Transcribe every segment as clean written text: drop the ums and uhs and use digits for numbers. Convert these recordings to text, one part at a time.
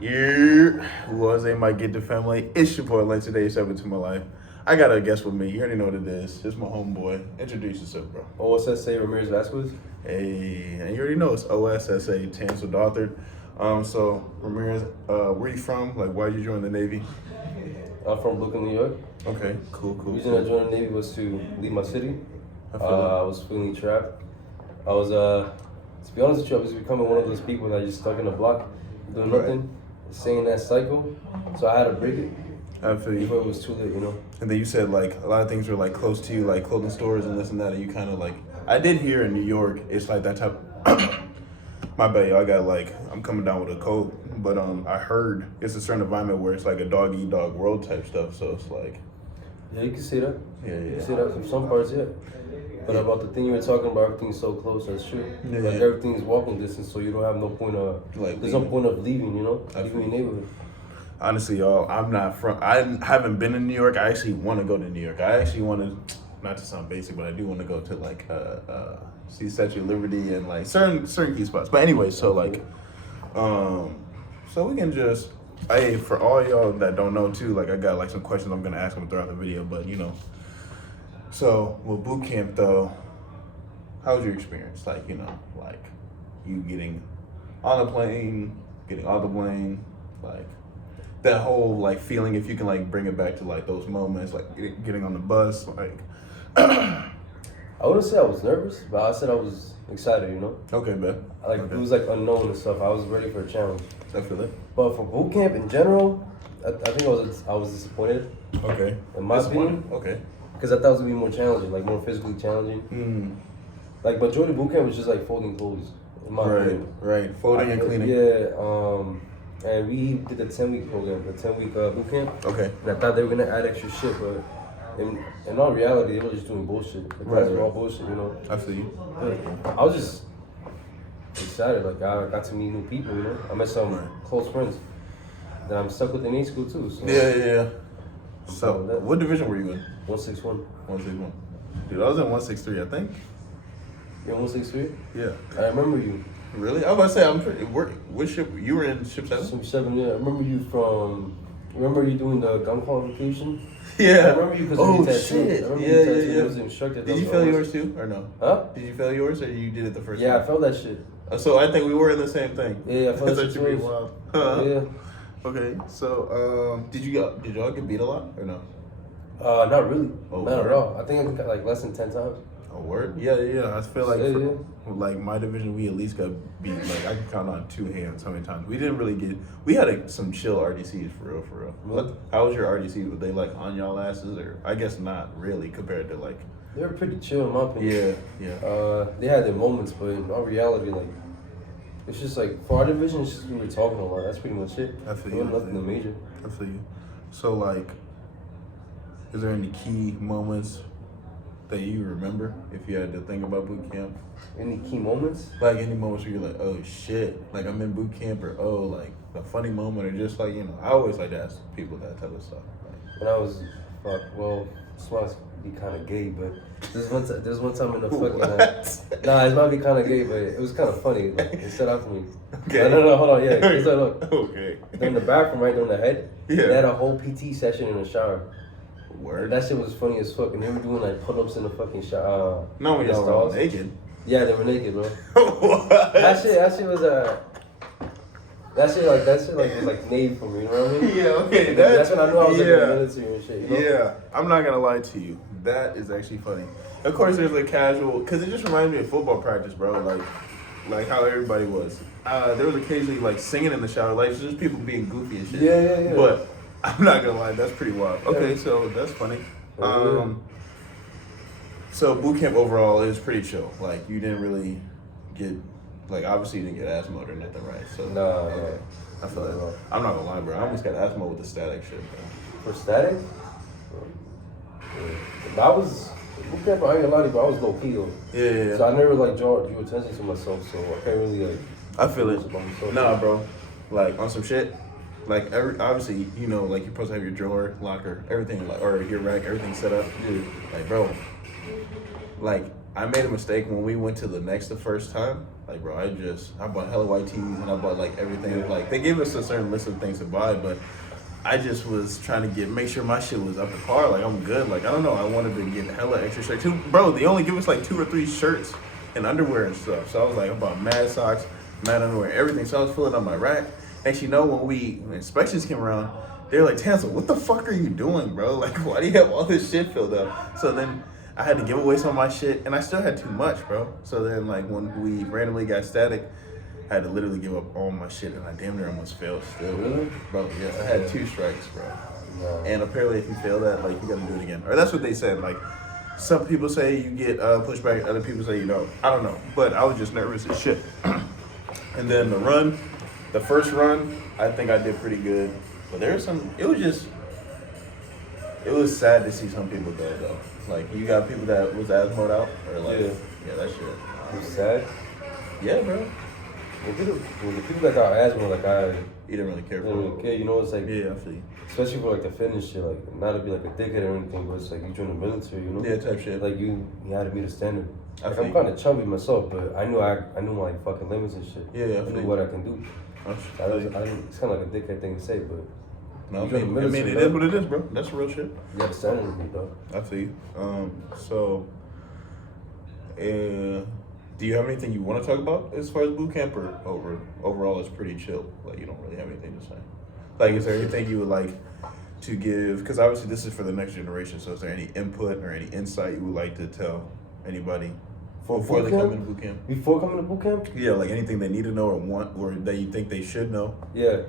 You was a might get the family. It's your boy Lane today, 7 to my life. I got a guest with me. You already know what it is. It's my homeboy. Introduce yourself, bro. OSSA Ramirez IG. Hey, and you already know it's OSSA, canceled authored. So Ramirez, where you from? Like, why'd you join the Navy? I'm from Brooklyn, New York. Okay, cool. The reason I joined the Navy was to leave my city. I I was feeling trapped. I was, to be honest with you, I was becoming one of those people that just stuck in a block, doing nothing, staying in that cycle. So I had to break it. I feel you. Before it was too late, you know. And then you said like a lot of things were like close to you, like clothing stores and this and that, and you kind of like. I did hear in New York, it's like that type. My bad, y'all. I got like I'm coming down with a cold, but I heard it's a certain environment where it's like a dog eat dog world type stuff. So it's like. Yeah, you can see that. Yeah. You can see that from some parts, yeah. But about the thing you were talking about, everything's so close. That's true. Yeah. Like everything's walking distance, so you don't have no point of like. There's no point of leaving, you know, leaving your neighborhood. Honestly, y'all, I haven't been in New York. I actually want to go to New York. I actually want to, not to sound basic, but I do want to go to like see Statue of Liberty and like certain key spots. But anyway, so like, so we can just, hey, for all y'all that don't know too, like I got like some questions I'm gonna ask them throughout the video. But you know, so with boot camp though, how was your experience? Like like you getting on the plane, getting off the plane, like. That whole like feeling, if you can like bring it back to like those moments, like getting on the bus, like. I wouldn't say I was nervous, but I said I was excited, you know. Okay, man. Like okay. It was like unknown and stuff. I was ready for a challenge. I feel it. But for boot camp in general, I think I was disappointed. Okay. In my opinion. Okay. Because I thought it was gonna be more challenging, like more physically challenging. Like majority of boot camp was just like folding clothes. In my opinion. Right. Folding and cleaning. Yeah. And we did a 10-week program, a 10-week boot camp. Okay. And I thought they were gonna add extra shit, but in all reality, they were just doing bullshit. The class were all bullshit, you know. I feel you. I was just excited. Like I got to meet new people, you know. I met some close friends that I'm stuck with in A school too. So. Yeah. So what division were you in? 161. 161. Dude, I was in 163, I think. You're in 163? Yeah. I remember you. Really? I was about to say, I'm pretty. What ship? You were in ship 7? Ship 7, yeah. I remember you from. Remember you doing the gun qualification? Yeah. I remember you because oh, you tattooed. shit. I remember Yeah. You was an instructor. Did you fail yours too, or no? Huh? Did you fail yours, or you did it the first time? Yeah, I failed that shit. So I think we were in the same thing. Yeah, I failed that shit. Wow. Yeah. Okay, so did y'all get beat a lot or no? Not really. Oh, not at all. I think I got like less than 10 times. A word? Yeah. I feel like yeah. Like my division, we at least got beat. Like I can count on 2 hands how many times. We didn't really get. We had some chill RDCs for real. Really? How was your RDC? Were they like on y'all asses, or I guess not really compared to like. They were pretty chill in my opinion. Yeah. They had their moments, but in all reality, like it's just like for our division, it's just we were talking a lot. That's pretty much it. I feel you. Nothing major. I feel you. So like, is there any key moments that you remember if you had to think about boot camp? Any key moments? Like any moments where you're like, oh shit, like I'm in boot camp, or oh like a funny moment, or just like I always like to ask people that type of stuff. Like, when I was this might be kind of gay, but there's one time in the fucking it might be kind of gay, but it was kind of funny. Like it stood out to me. Okay. No, hold on, yeah. It's like, look. Okay. In the bathroom, right on the head. Yeah. They had a whole PT session in the shower. Word. That shit was funny as fuck, and they were doing like pull-ups in the fucking shower. No, we all naked. Yeah, they were naked, bro. What? That shit was That shit was like Navy for me, you know what I mean? Yeah, okay. That's when I knew I was like in the military and shit. You know? Yeah, I'm not gonna lie to you. That is actually funny. Of course, there's a casual, cause it just reminds me of football practice, bro. Like how everybody was. There was occasionally like singing in the shower, like just people being goofy and shit. Yeah. But I'm not gonna lie, that's pretty wild. Okay, so that's funny. So boot camp overall is pretty chill. Like you didn't really get, like obviously you didn't get asthma or nothing, right? So No. I feel like I'm not gonna lie, bro. I almost got asthma with the static shit, bro. For static? I was boot camp. I ain't gonna lie to you, but I was low key though. Yeah. So I never like drew attention to myself, so I can't really like. I feel it. Nah, bro. Like on some shit. Like obviously, like you're supposed to have your drawer, locker, everything, like, or your rack, everything set up. Dude, like, bro, like I made a mistake when we went to the first time. Like, bro, I bought hella white tees and I bought like everything. Like, they gave us a certain list of things to buy, but I just was trying to make sure my shit was up to par. Like, I'm good. Like, I don't know. I wanted to get hella extra shirts. Bro, they only give us like 2 or 3 shirts and underwear and stuff. So I was like, I bought mad socks, mad underwear, everything. So I was filling up my rack. And you know, when inspections came around, they were like, Tansel, what the fuck are you doing, bro? Like, why do you have all this shit filled up? So then I had to give away some of my shit, and I still had too much, bro. So then, like, when we randomly got static, I had to literally give up all my shit, and I damn near almost failed still. Really? Bro, yeah, I had 2 strikes, bro. No. And apparently if you fail that, like, you gotta do it again. Or that's what they said. Like, some people say you get pushback, other people say you don't. I don't know. But I was just nervous as shit. And then the first run, I think I did pretty good. But there was it was sad to see some people go, though. Like, you got people that was asthma out, or like, yeah, that shit. It was sad? Yeah, bro. Well, the people that got asthma, like, You didn't really care for didn't it. really care, you know, it's like, Yeah, I feel you. especially for like the fitness shit, like, not to be like a dickhead or anything, but it's like you joined the military, you know? Yeah, type shit. Like, you had to meet a standard. I Like, feel I'm you. kind of chubby myself, but I knew my like fucking limits and shit. Yeah, I I feel knew you. what I can do. I It's kind of like a dickhead thing to say, but No, you joined the I mean, military, it bro. is what it is, bro. That's real shit. You had a standard with me, dog. I feel you. So, do you have anything you want to talk about as far as boot camp, or overall it's pretty chill? Like, you don't really have anything to say. Like, is there anything you would like to give? Because obviously this is for the next generation. So, is there any input or any insight you would like to tell anybody before they come into boot camp? Before coming to boot camp? Yeah, like anything they need to know or want, or that you think they should know. Yeah.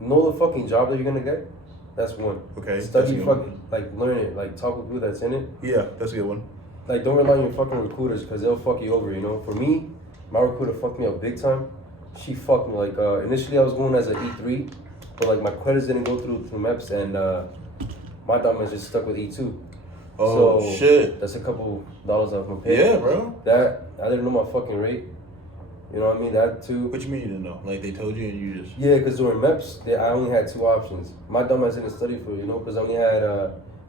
Know the fucking job that you're gonna get. That's one. Okay, that's a Study good fucking, like, learn it. Like, talk with people that's in it. Yeah, that's a good one. Like, don't rely on your fucking recruiters because they'll fuck you over, you know? For me, my recruiter fucked me up big time. She fucked me. Like, initially I was going as an E3, but, like, my credits didn't go through MEPS, and my document just stuck with E2. Oh, so shit. That's a couple dollars off my pay. Yeah, bro. That, I didn't know my fucking rate. You know what I mean? That too. What you mean you didn't know? Like, they told you and you just... Yeah, because during MEPS, I only had 2 options. My dumbass didn't study for it, you know, because I only had,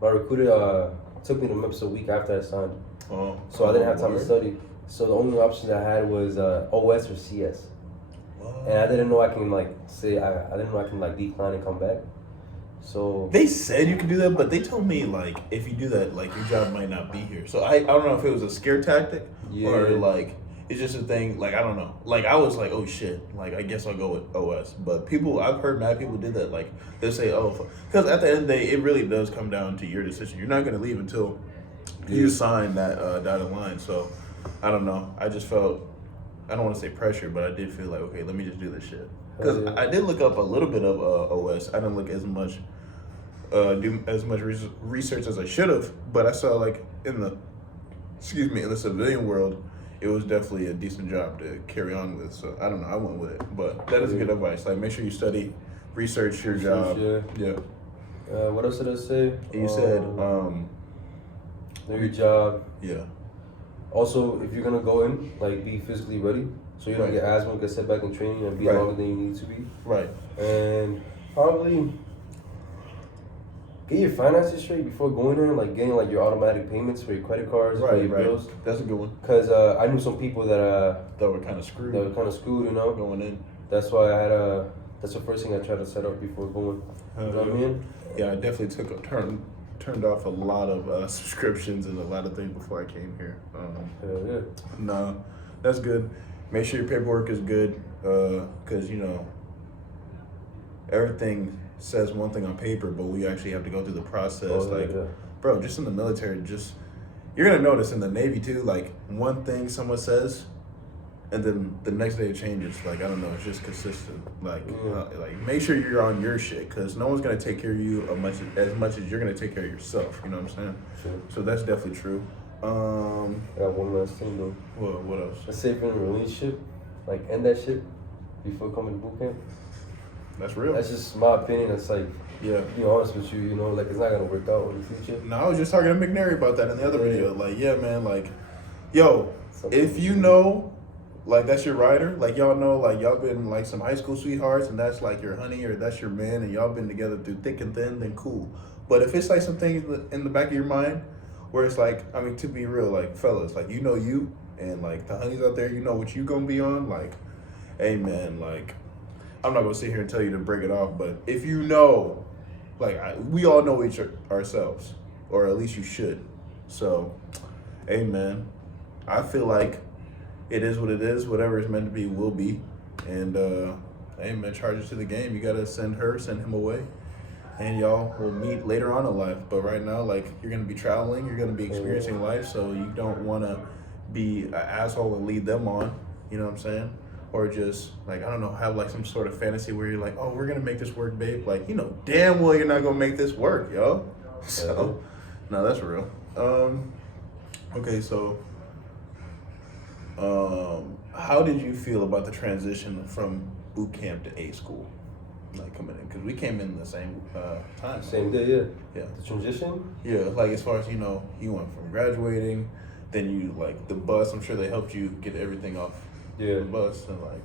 my recruiter took me to MEPS a week after I signed. Oh. So I didn't have time to word? study. So the only options I had was OS or CS. What? And I didn't know I can, like, say, I didn't know I can, like, decline and come back. So... They said you could do that, but they told me, like, if you do that, like, your job might not be here. So I don't know if it was a scare tactic or, like, it's just a thing. Like, I don't know. Like, I was like, oh, shit. Like, I guess I'll go with OS. But I've heard mad people did that. Like, they'll say, oh, because at the end of the day, it really does come down to your decision. You're not going to leave until you sign that dotted line. So, I don't know. I just felt, I don't want to say pressure, but I did feel like, okay, let me just do this shit. Because I did look up a little bit of OS. I didn't look as much, do as much research as I should have. But I saw, like, in the civilian world, it was definitely a decent job to carry on with. So I don't know, I went with it. But that is good advice. Like, make sure you study, research your job. Yeah. what else did I say? You said, know your job. yeah. Also, if you're gonna go in, like, be physically ready, so you don't get asthma, get set back in training, and be longer than you need to be. Right. And probably get your finances straight before going in, like getting like your automatic payments for your credit cards, for your bills. That's a good one. Cause I knew some people that were kind of screwed. That were kind of screwed, you know. Going in. That's why I had that's the first thing I tried to set up before going. You know what I mean? Yeah, I definitely turned off a lot of subscriptions and a lot of things before I came here. Hell yeah. No, that's good. Make sure your paperwork is good, because, you know, everything says one thing on paper, but we actually have to go through the process. Bro, just in the military, you're going to notice in the Navy too, like, one thing someone says, and then the next day it changes. Like, I don't know, it's just consistent. Like, like, make sure you're on your shit, because no one's going to take care of you as much as you're going to take care of yourself. You know what I'm saying? Sure. So that's definitely true. I got one last thing though. What else? Let's say if you're in a relationship, like, end that shit before coming to boot camp. That's real. That's just my opinion. It's like, yeah, be honest with you, you know, like, it's not gonna work out in the future. No, I was just talking to McNary about that in the other video. Like, yeah, man, like, yo, if you know, like, that's your rider, like, y'all know, like, y'all been, like, some high school sweethearts, and that's, like, your honey, or that's your man, and y'all been together through thick and thin, then cool. But if it's, like, some things in the back of your mind, where it's like, I mean, to be real, like, fellas, like, you know you, and like the honeys out there, you know what you gonna be on. Like, hey man, like I'm not gonna sit here and tell you to break it off, but if you know, like we all know ourselves, or at least you should. So, hey man, I feel like it is what it is. Whatever is meant to be will be, and hey man, charge it to the game. You gotta send him away. And y'all will meet later on in life. But right now, like, you're going to be traveling, you're going to be experiencing life, so you don't want to be an asshole and lead them on, you know what I'm saying? Or just, like, I don't know, have, like, some sort of fantasy where you're like, oh, we're going to make this work, babe. Like, you know damn well you're not going to make this work, yo. So, no, that's real. Okay, so, how did you feel about the transition from boot camp to A school? Like coming in, because we came in the same time. Same day, yeah. Yeah. The transition? Yeah, like as far as, you know, you went from graduating, then you, like, the bus, I'm sure they helped you get everything off the bus, and, like,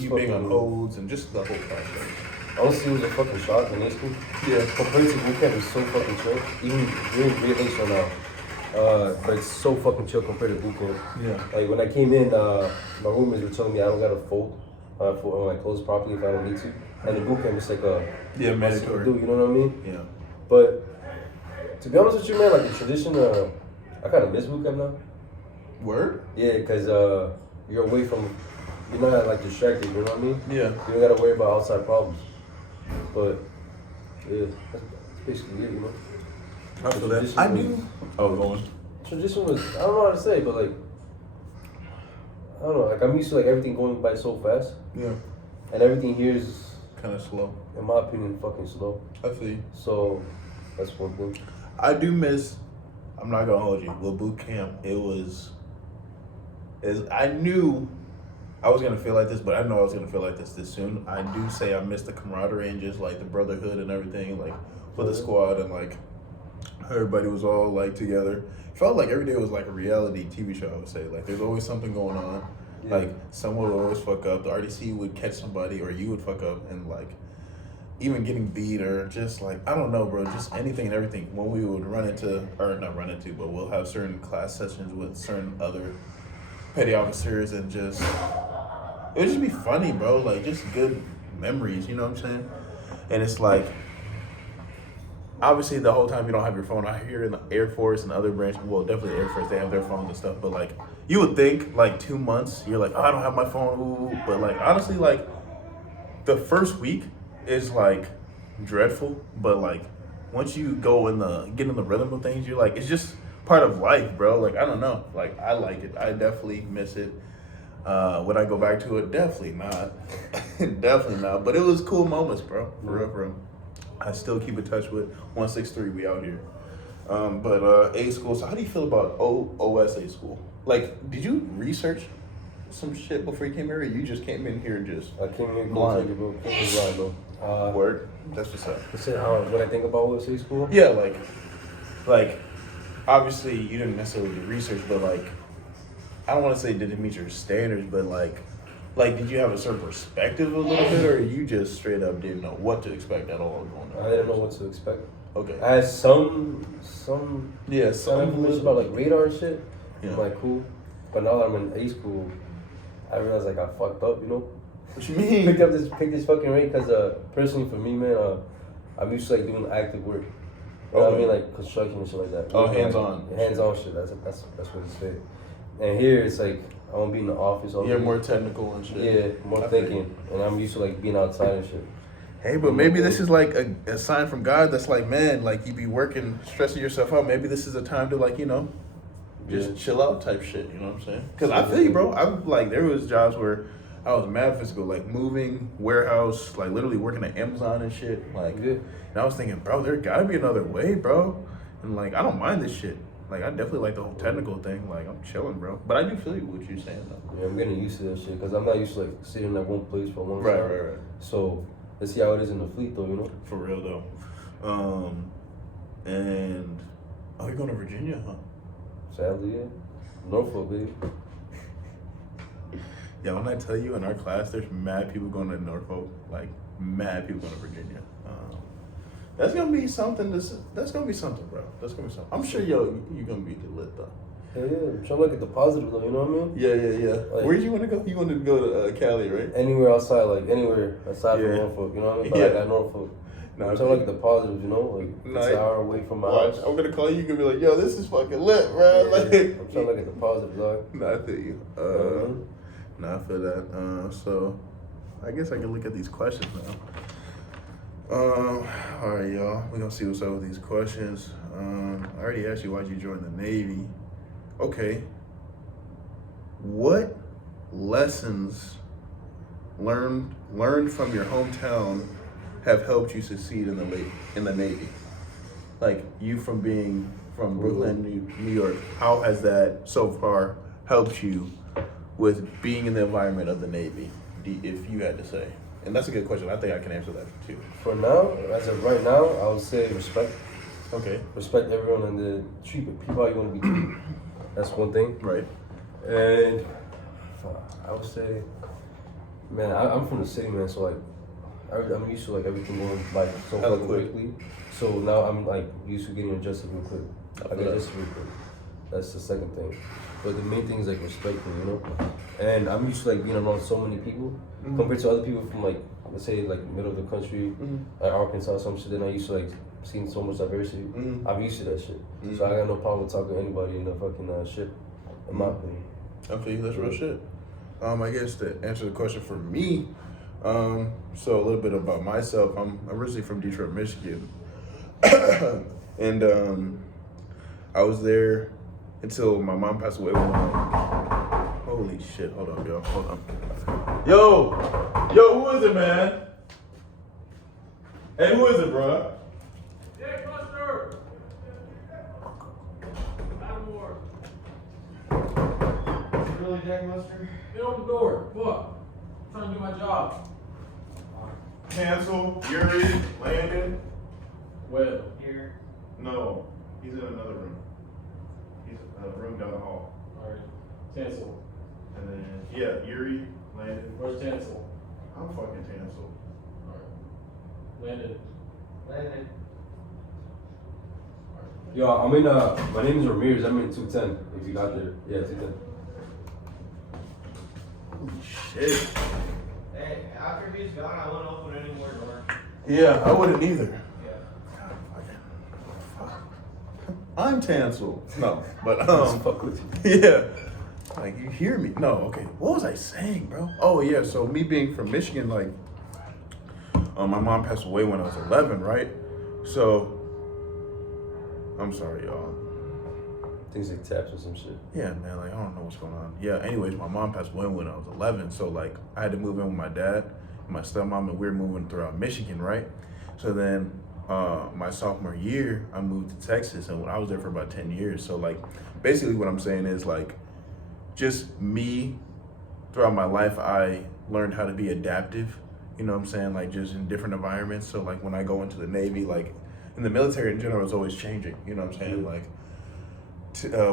you being on holds, and just the whole process. Honestly, it was a fucking shock in high school. Yeah. Compared to boot camp, it's so fucking chill. Even during Great Lakes right now. But it's so fucking chill compared to boot camp. Yeah. Like, when I came in, my roommates were telling me I don't gotta fold my clothes properly if I don't need to. And the boot camp is like mandatory. You know what I mean? Yeah. But to be honest with you, man, like the tradition, I kind of miss boot camp now. Word? Yeah, because you're away from, you're not like distracted, you know what I mean? Yeah. You don't gotta worry about outside problems. But yeah, that's basically it, you know. I feel that. I knew. Oh, going. Tradition was, I don't know how to say, but like, I don't know, like I'm used to like everything going by so fast. Yeah. And everything here is kind of slow. In my opinion, fucking slow. I feel you. So that's one thing. I do miss. I'm not gonna hold you. With boot camp, I knew I was gonna feel like this, but I know I was gonna feel like this soon. I do say I miss the camaraderie and just like the brotherhood and everything, like with the squad, and like everybody was all like together. Felt like every day was like a reality TV show. I would say, like, there's always something going on. Yeah. Like, someone would always fuck up. The RDC would catch somebody, or you would fuck up, and like even getting beat, or just like, I don't know, bro, just anything and everything. When we would not run into, but we'll have certain class sessions with certain other petty officers, and just it would just be funny, bro. Like, just good memories, you know what I'm saying? And it's like, obviously, the whole time you don't have your phone. I hear in the Air Force and other branches, well, definitely Air Force, they have their phones and stuff. But like, you would think like 2 months, you're like, oh, I don't have my phone. Ooh. But like, honestly, like the first week is like dreadful. But like, once you get in the rhythm of things, you're like, it's just part of life, bro. Like, I don't know. Like, I like it. I definitely miss it. Would I go back to it? Definitely not. Definitely not. But it was cool moments, bro. For real, bro. I still keep in touch with 163. We out here. But A school. So how do you feel about OSSA school? Like, did you research some shit before you came here, or you just came in here and just? I came in blind, bro. Word. That's what's up. You said what I think about OSSA school? Yeah, like, obviously you didn't necessarily do research, but like, I don't want to say did it meet your standards, but like, did you have a certain perspective a little bit, or you just straight up didn't know what to expect at all going on? I didn't know what to expect. Okay. I had some information about like radar and shit. Yeah. I'm like, cool. But now that I'm in A school, I realized like I fucked up, you know? What you mean? Picked this fucking rate because personally for me, man, I'm used to like doing active work. You know what I mean? Like construction and shit like that. Oh, hands-on. Hands-on shit. That's what it's said. And here it's like I want to be in the office all day. You're more technical and shit. Yeah, more thinking. And I'm used to like being outside and shit. Hey, but maybe this is like a sign from God that's like, man, like you be working, stressing yourself out. Maybe this is a time to like, you know, just chill out type shit. You know what I'm saying? Because I feel you, bro. I'm like, there was jobs where I was mad physical, like moving, warehouse, like literally working at Amazon and shit. Like, and I was thinking, bro, there gotta be another way, bro. And like, I don't mind this shit. Like, I definitely like the whole technical thing. Like, I'm chilling, bro. But I do feel you what you're saying, though. Yeah, I'm getting used to that shit because I'm not used to like sitting at one place for a long time. Right. So let's see how it is in the fleet, though. You know. For real though. And you're going to Virginia, huh? Sadly, yeah. Norfolk, baby. Yeah, when I tell you in our class, there's mad people going to Norfolk. Like, mad people going to Virginia. That's gonna be something. That's gonna be something, bro. That's gonna be something. I'm sure you're gonna be lit though. Yeah, I'm trying to look at the positive though, you know what I mean? Yeah. Like, Where'd you want to go? You wanted to go to Cali, right? Anywhere outside, like anywhere aside from Yeah. Norfolk, you know what I mean? But Yeah. I got Norfolk. No, I'm trying to look at the positives, you know? Like, it's an hour away from my watch, house. I'm gonna call you. You can be like, "Yo, this is fucking lit, bro." Yeah, Like, I'm trying to look at the positives, dog. no, I feel you. No, I feel that. So, I guess I can look at these questions now. All right, y'all. We're gonna see what's up with these questions. I already asked you why'd you join the Navy. Okay. What lessons learned from your hometown have helped you succeed in the Navy? Like you from being from Brooklyn, New York, how has that so far helped you with being in the environment of the Navy, if you had to say? And that's a good question. I think I can answer that too. For now, as of right now, I would say respect. Okay. Respect everyone and treat people how you want to be treated. That's one thing. Right. And I would say, man, I'm from the city, man. So like, I'm used to like everything going like so fucking quickly. So now I'm like used to getting adjusted real quick. I get adjusted real quick. That's the second thing. But the main thing is like respecting, you know. And I'm used to like being around so many people compared to other people from like, let's say like middle of the country, like Arkansas, some shit. Then I used to like seeing so much diversity. I'm used to that shit. So I got no problem with talking to anybody in the fucking ship. In my opinion. I feel you. That's real shit. I guess to answer the question for me, so a little bit about myself. I'm originally from Detroit, Michigan, and I was there until my mom passed away. Holy shit! Hold on, yo. Hold on. Yo, who is it, man? Hey, who is it, bro? Jack Buster! Adam Ward. Really, Jack Buster? Get open the door. Fuck. I'm trying to do my job. Cancel. Yuri, Landon. Well, here. No, he's in another room. He's in a room down the hall. Alright. Tansel. And then, yeah, Yuri, Landon. Where's Tansel? I'm fucking Tansel. Alright. Landon. Landon. Yo, I'm in, my name is Ramirez. I'm in 210, if you got there. Yeah, 210. Holy shit. Hey, after he's gone, I wouldn't open any more doors. Yeah, I wouldn't either. Yeah. I'm Tansel. No, but Fuck with you. yeah. Like you hear me? No, okay. What was I saying, bro? Oh yeah, so me being from Michigan, like my mom passed away when I was 11, right? So I'm sorry, y'all. Things like taps or some shit. Yeah, man, like I don't know what's going on. Yeah, anyways, my mom passed away when I was 11, so like I had to move in with my dad and my stepmom, and we were moving throughout Michigan, right? So then my sophomore year, I moved to Texas, and I was there for about 10 years. So like basically what I'm saying is like just me throughout my life, I learned how to be adaptive, you know what I'm saying? Like just in different environments. So like when I go into the Navy, like in the military in general, it's always changing, you know what I'm saying? Like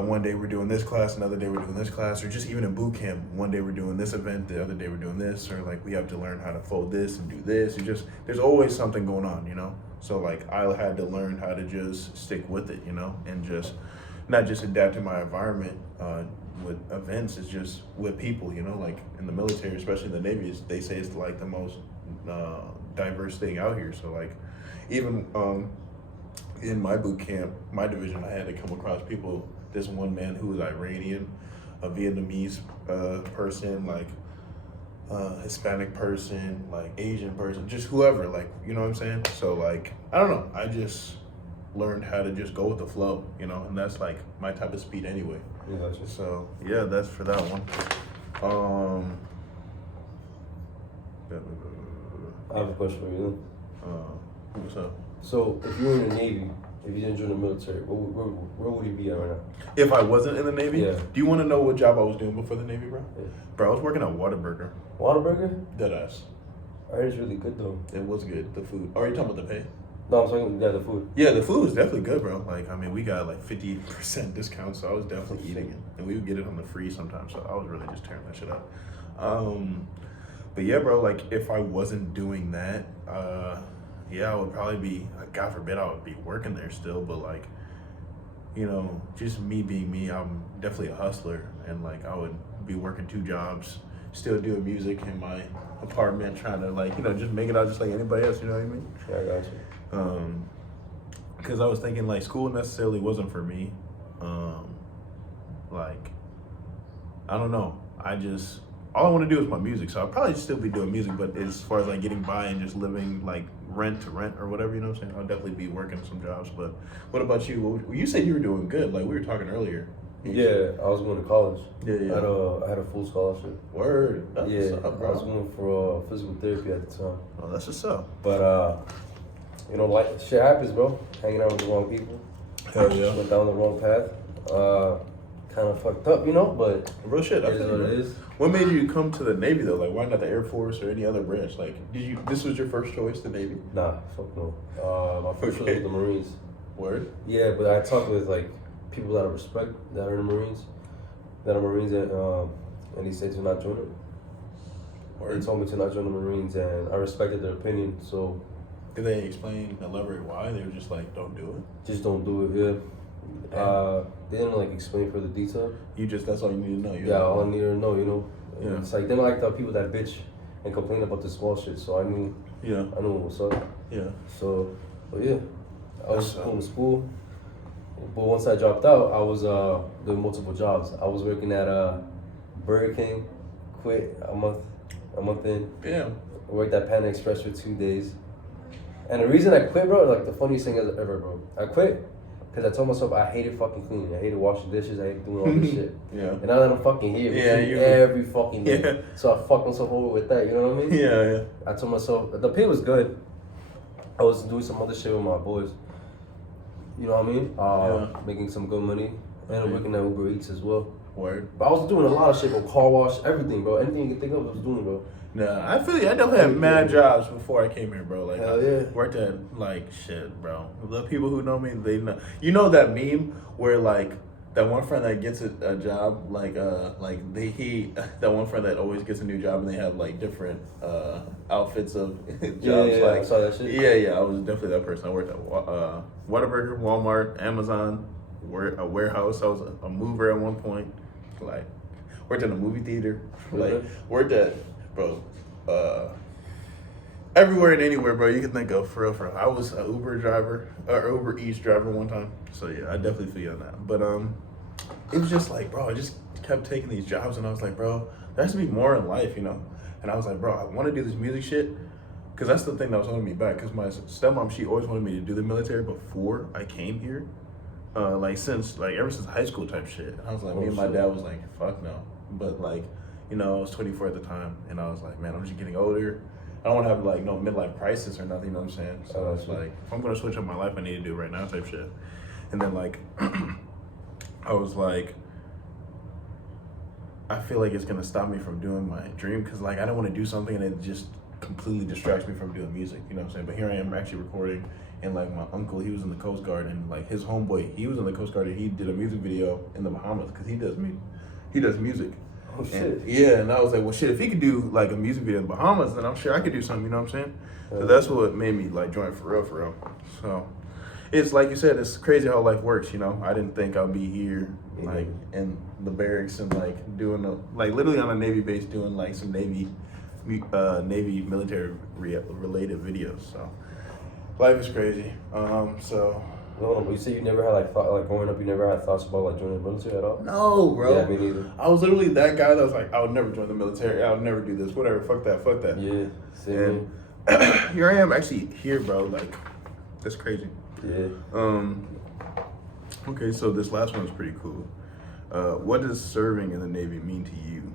one day we're doing this class, another day we're doing this class, or just even in boot camp, one day we're doing this event, the other day we're doing this, or like we have to learn how to fold this and do this. It just, there's always something going on, you know? So like I had to learn how to just stick with it, you know, and just not just adapt to my environment with events, it's just with people, you know, like in the military, especially in the Navy, they say it's like the most diverse thing out here. So like even in my boot camp, my division, I had to come across people, this one man who was Iranian, a Vietnamese person, like Hispanic person, like Asian person, just whoever, like, you know what I'm saying? So like, I don't know, I just learned how to just go with the flow, you know, and that's like my type of speed anyway. Yeah, So yeah, that's for that one. I have a question for you. What's up? So, if you were in the Navy, if you didn't join the military, where would you be at right now? If I wasn't in the Navy? Yeah. Do you want to know what job I was doing before the Navy, bro? Yeah. Bro, I was working at Whataburger. Whataburger? Deadass. I heard it's really good though. It was good, the food. Oh, are you talking about the pay? No, I'm talking about the food. Yeah, the food was definitely good, bro. Like, I mean, we got like 50% discount, so I was definitely eating it. And we would get it on the free sometimes, so I was really just tearing that shit up. But yeah, bro, like, if I wasn't doing that, yeah, I would probably be, like, God forbid I would be working there still, but like, you know, just me being me, I'm definitely a hustler, and like I would be working 2 jobs, still doing music in my apartment, trying to like, you know, just make it out just like anybody else. You know what I mean? Yeah, I got you. Because I was thinking like school necessarily wasn't for me. Like, I don't know. All I want to do is my music. So I'll probably still be doing music, but as far as like getting by and just living like rent to rent or whatever, you know what I'm saying? I'll definitely be working some jobs. But what about you? You said you were doing good. Like we were talking earlier. Yeah, I was going to college. Yeah. I had a full scholarship. Word. That's Yeah, what's up, I bro. was going for physical therapy at the time. Oh, that's what's up. But you know, like shit happens, bro. Hanging out with the wrong people. Hell yeah. Went down the wrong path. Kind of fucked up, you know. But Real shit. it is what it is. What made you come to the Navy though? Like, why not the Air Force or any other branch? Like, this was your first choice, the Navy? Nah, fuck no. My first choice was the Marines. Word? Yeah, but I talked with like people that I respect that are in the Marines, and he said to not join it. Word? They told me to not join the Marines, and I respected their opinion. So Did they elaborate why? They were just like, don't do it? just don't do it. Yeah. They didn't like explain further detail. That's all you need to know. Yeah, all I needed to know, you know. Yeah. It's like they don't like the people that bitch and complain about the small shit. So I knew what's up. Yeah. So, but yeah, I was That's, going to school. But once I dropped out, I was doing multiple jobs. I was working at Burger King, quit a month in. Yeah. I worked at Panda Express for 2 days. And the reason I quit, bro, like the funniest thing ever, bro. I quit because I told myself I hated fucking cleaning. I hated washing dishes. I hated doing all this shit. Yeah. And now that I'm fucking here, every fucking day. Yeah. So I fucked myself over with that, you know what I mean? Yeah. I told myself, the pay was good. I was doing some other shit with my boys. You know what I mean? Making some good money. And working at Uber Eats as well. Word. But I was doing a lot of shit, bro. Car wash, everything, bro. Anything you can think of, I was doing, bro. Nah, I feel you. I definitely had mad jobs before I came here, bro. Like, Hell yeah. I worked at, like, shit, bro. The people who know me, they know. You know that meme where, like, that one friend that gets a job, that one friend that always gets a new job and they have, like, different outfits of jobs. Yeah, like, I saw that shit. Yeah, I was definitely that person. I worked at Whataburger, Walmart, Amazon, a warehouse. I was a mover at one point. Like, worked in a movie theater. Like, worked at, bro, everywhere and anywhere, bro, you can think of, for real. I was an Uber Eats driver one time. So yeah, I definitely feel you on that. But it was just like, bro, I just kept taking these jobs and I was like, bro, there has to be more in life, you know? And I was like, bro, I want to do this music shit. Because that's the thing that was holding me back. Because my stepmom, she always wanted me to do the military before I came here. Ever since high school type shit. And I was like, me and my dad was like, fuck no. But like, you know, I was 24 at the time, and I was like, man, I'm just getting older. I don't want to have like no midlife crisis or nothing, you know what I'm saying? So I was like, if I'm gonna switch up my life, I need to do it right now type shit. And then like, I was like, I feel like it's gonna stop me from doing my dream, because like I don't want to do something and it just completely distracts me from doing music, you know what I'm saying? But here I am actually recording, and like my uncle, he was in the Coast Guard, and like his homeboy, he was in the Coast Guard, and he did a music video in the Bahamas because he does music. Oh shit. And I was like, well shit, if he could do like a music video in the Bahamas, then I'm sure I could do something, you know what I'm saying? So that's what made me like join for real. So it's like you said, it's crazy how life works, you know? I didn't think I'd be here, like in the barracks and like doing literally on a Navy base doing like some Navy military related videos. So life is crazy. No, but you said you never had like thought, like growing up, you never had thoughts about like joining the military at all? No, bro. Yeah, me neither. I was literally that guy that was like, I would never join the military. I would never do this. Whatever. Fuck that. Yeah, same. And here I am actually here, bro. Like, that's crazy. Yeah. Okay, so this last one is pretty cool. What does serving in the Navy mean to you?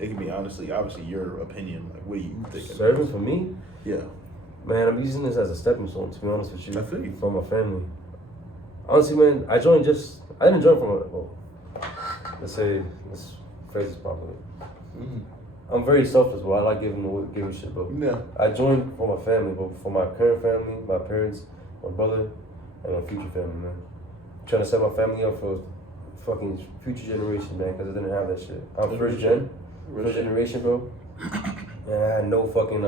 It can be obviously your opinion. Like, what do you think? Serving for me? Yeah. Man, I'm using this as a stepping stone, to be honest with you. I feel you. For my family. Honestly, man, I didn't join let's phrase this properly. Mm-hmm. I'm very selfless, bro. I like giving shit, bro. Yeah. I joined for my family, but for my current family, my parents, my brother, and my future family, man. I'm trying to set my family up for fucking future generation, man, because I didn't have that shit. I'm first generation, bro. And I had no fucking,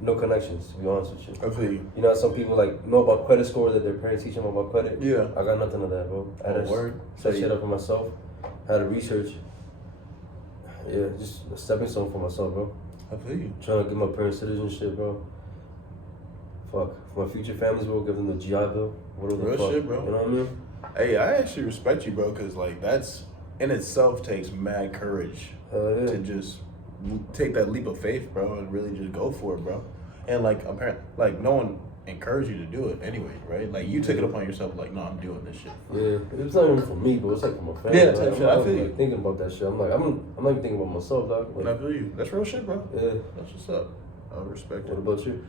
no connections, to be honest with you. I feel you. You know, some people like know about credit score that their parents teach them about credit. Yeah. I got nothing of that, bro. I had to word. set shit up for myself. Had to research. Yeah, just a stepping stone for myself, bro. I feel you. Trying to get my parents citizenship, bro. Fuck. For my future families, bro, give them the GI Bill. Whatever the Real fuck. shit, bro. You know what I mean? Hey, I actually respect you, bro, because like that's in itself takes mad courage Yeah. to just take that leap of faith, bro, and really just go for it, bro. And like apparently, like no one encouraged you to do it anyway, right? Like you took it upon yourself, like, no, I'm doing this shit. Yeah, it's not even for me, but it's like for my family. Yeah, like, type shit. I'm I feel like, you. thinking about that shit. I'm like, I'm not even thinking about myself, dog. I Like, feel you. That's real shit, bro. yeah. That's what's up. I respect What it. about you?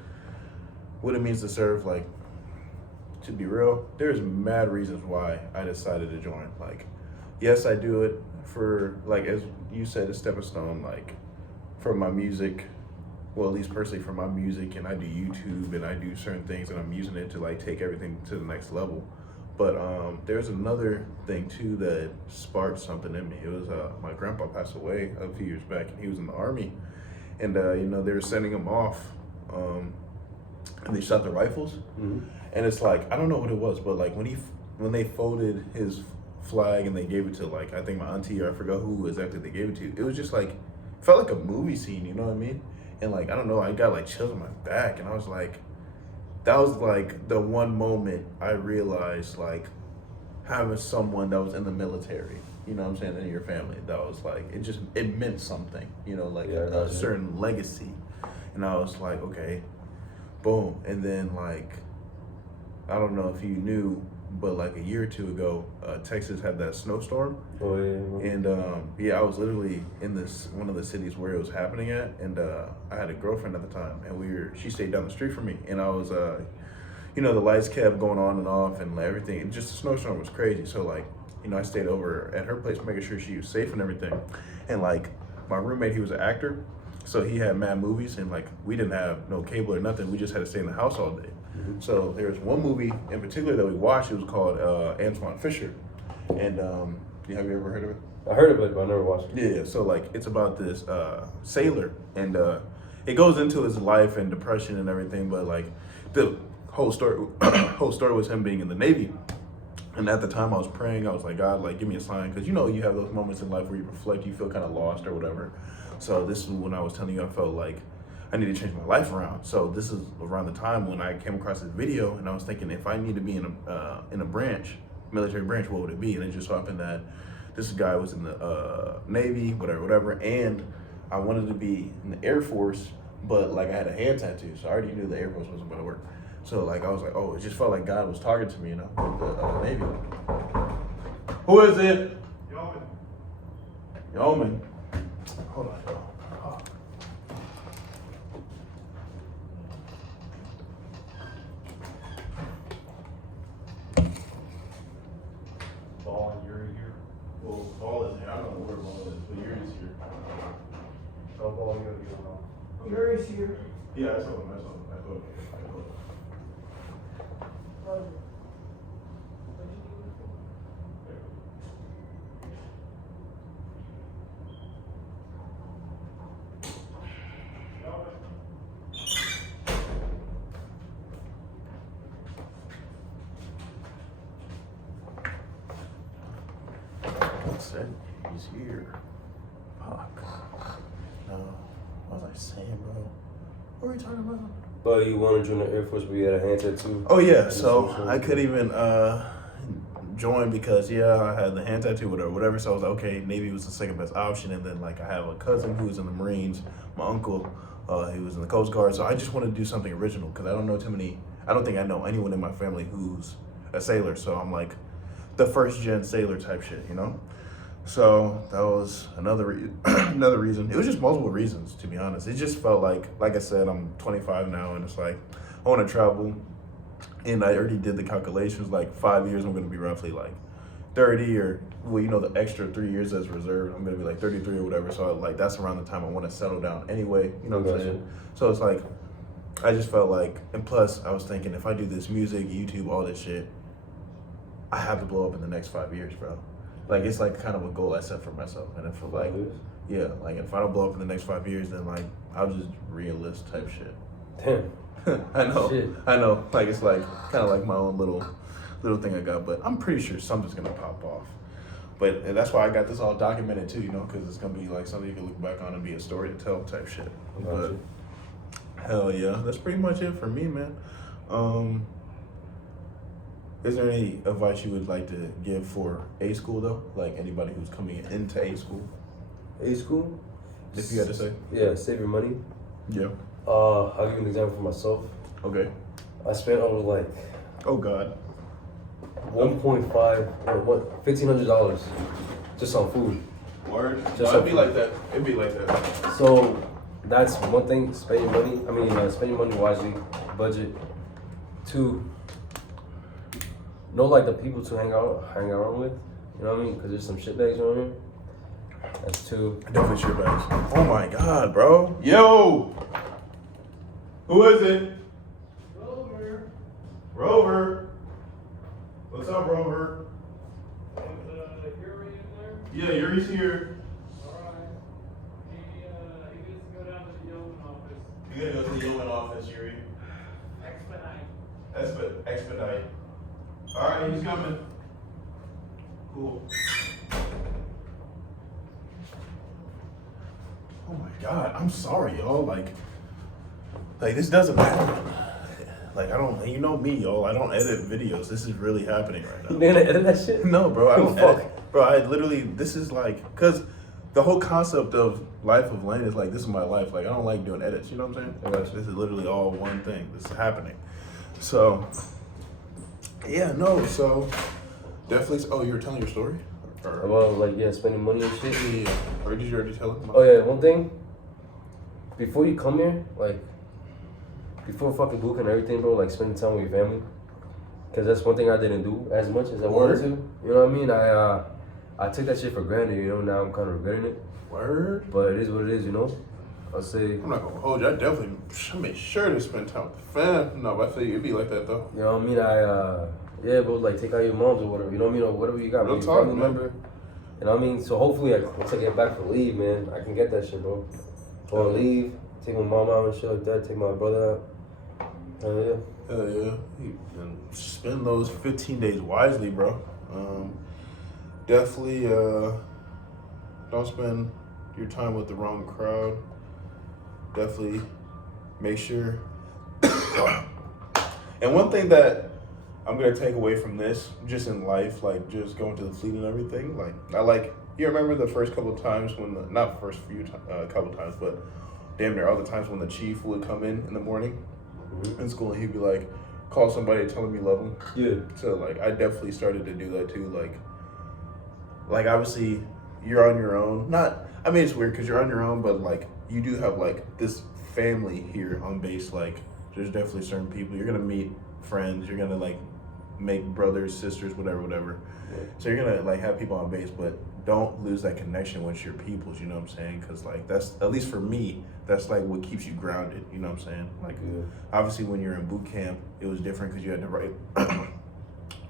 What it means to serve, like, to be real, there's mad reasons why I decided to join. Like, yes, I do it for, like, as you said, a stepping stone, like, for my music. Well, at least personally for my music, and I do YouTube and I do certain things, and I'm using it to like take everything to the next level. But there's another thing too that sparked something in me. It was my grandpa passed away a few years back, and he was in the army, and you know they were sending him off, and they shot the rifles, and it's like I don't know what it was, but like when they folded his flag and they gave it to like I think my auntie or I forgot who exactly they gave it to, it was just like felt like a movie scene, you know what I mean? And like, I don't know, I got like chills on my back, and I was like, that was like the one moment I realized like having someone that was in the military, you know what I'm saying, in your family, that was like, it meant something, you know, like a certain legacy. And I was like, okay, boom. And then like, I don't know if you knew, but like a year or two ago, Texas had that snowstorm. Oh yeah. And yeah, I was literally in one of the cities where it was happening at, and I had a girlfriend at the time, and she stayed down the street from me, and I was, you know, the lights kept going on and off, and everything, and just the snowstorm was crazy. So like, you know, I stayed over at her place, making sure she was safe and everything, and like my roommate, he was an actor, so he had mad movies, and like we didn't have no cable or nothing. We just had to stay in the house all day. So there was one movie in particular that we watched. It was called Antoine Fisher, and have you ever heard of it? I heard of it, but I never watched it. Yeah, so like it's about this sailor, and it goes into his life and depression and everything. But like the whole story was him being in the Navy. And at the time I was praying, I was like, God, like give me a sign, because you know you have those moments in life where you reflect, you feel kind of lost or whatever. So this is when I was telling you I felt like I need to change my life around. So this is around the time when I came across this video, and I was thinking, if I need to be in a branch, military branch, what would it be? And it just so happened that this guy was in the Navy, whatever, and I wanted to be in the Air Force, but like I had a hand tattoo, so I already knew the Air Force wasn't going to work. So like I was like, oh, it just felt like God was talking to me, you know, with the Navy. Who is it? Yeoman. Yeoman. Hold on, y'all. Ball and you're here. Well, ball is here. I don't know where ball is, but you're is here. Oh, Paul, you're gonna be around. Gary's here. Yeah, I saw him. I saw him. Said he's here. Fuck. No. What was I saying, bro? What were we talking about? But you wanted to join the Air Force, but you had a hand tattoo. Oh yeah, so I couldn't even join because I had the hand tattoo, whatever. So I was like, okay, Navy was the second best option, and then like I have a cousin who was in the Marines, my uncle, he was in the Coast Guard. So I just wanted to do something original because I don't think I know anyone in my family who's a sailor. So I'm like the first gen sailor type shit, you know. So that was another reason. It was just multiple reasons, to be honest. It just felt like I said, I'm 25 now, and it's like I want to travel, and I already did the calculations. Like 5 years, I'm going to be roughly like 30, or well, you know, the extra 3 years as reserved, I'm going to be like 33 or whatever. So like that's around the time I want to settle down anyway. You know what I'm saying? So it's like I just felt like, and plus I was thinking, if I do this music, YouTube, all this shit, I have to blow up in the next 5 years, bro. Like, it's like kind of a goal I set for myself. And if like, yeah, like if I don't blow up in the next 5 years, then like, I'll just re-enlist type shit. Damn. I know. Shit. I know. Like it's like kind of like my own little thing I got, but I'm pretty sure something's gonna pop off. But that's why I got this all documented too, you know, because it's gonna be like something you can look back on and be a story to tell type shit. But hell yeah, that's pretty much it for me, man. Is there any advice you would like to give for A school though? Like anybody who's coming into A school? A school? If you had to say. Yeah, save your money. Yeah. I'll give you an example for myself. Okay. I spent over like Oh God. 1.5 or what $1,500 just on food. Word. Just No, it'd be like that. It'd be like that. So that's one thing. Spend your money. Spend your money wisely. Budget. 2. Know like the people to hang around with. You know what I mean? Because there's some shitbags, you know what I mean? That's 2. Definitely shit bags. Oh my God, bro. Yo. Who is it? Rover. Rover. What's up, Rover? Is Yuri in there? Yeah, Yuri's here. Alright. He needs to go down to the Yeoman office. You gotta go to the Yeoman office, Yuri. Expedite. Expedite. All right, he's coming. Cool. Oh my God, I'm sorry, y'all. Like this doesn't happen. Like I don't, you know me, y'all. I don't edit videos. This is really happening right now. You gonna edit that shit? No, bro, I don't Fuck. edit. Bro, I literally, this is like, cause the whole concept of Life of Lane is like, this is my life. Like I don't like doing edits. You know what I'm saying? I got you. This is literally all one thing. This is happening. So, yeah, no. So definitely. Oh, you were telling your story? Or, About like spending money and shit. yeah. Or did you already tell it? Oh yeah, one thing. Before you come here, like before fucking book and everything, bro, like spending time with your family. Cause that's one thing I didn't do as much as I wanted to. You know what I mean? I took that shit for granted. You know, now I'm kind of regretting it. Word. But it is what it is. You know. I'll say. I'm not gonna hold you. I definitely make sure to spend time with the fam. No, but I feel you. It'd be like that though. You know what I mean? Yeah, bro, like take out your moms or whatever. You know what I mean? Or whatever you got. Real Maybe talk, family man. member. You know what I mean? So hopefully, once I get back from leave, man, I can get that shit, bro. Go on leave, take my mom out and shit like that. Take my brother out. Hell yeah. Hell yeah. And spend those 15 days wisely, bro. Definitely don't spend your time with the wrong crowd. Definitely make sure. And one thing that I'm gonna take away from this, just in life, like just going to the fleet and everything, you remember the first couple of times when couple times, but damn near all the times when the chief would come in the morning in school and he'd be like, call somebody, tell them you love them. Yeah. So like I definitely started to do that too. Like obviously you're on your own. It's weird because you're on your own, but like you do have like this family here on base. Like there's definitely certain people you're gonna meet, friends. You're gonna like make brothers, sisters, whatever. Yeah. So you're gonna like have people on base, but don't lose that connection with your peoples. You know what I'm saying? Because like that's, at least for me, that's like what keeps you grounded. You know what I'm saying? Like obviously when you're in boot camp, it was different because you had to write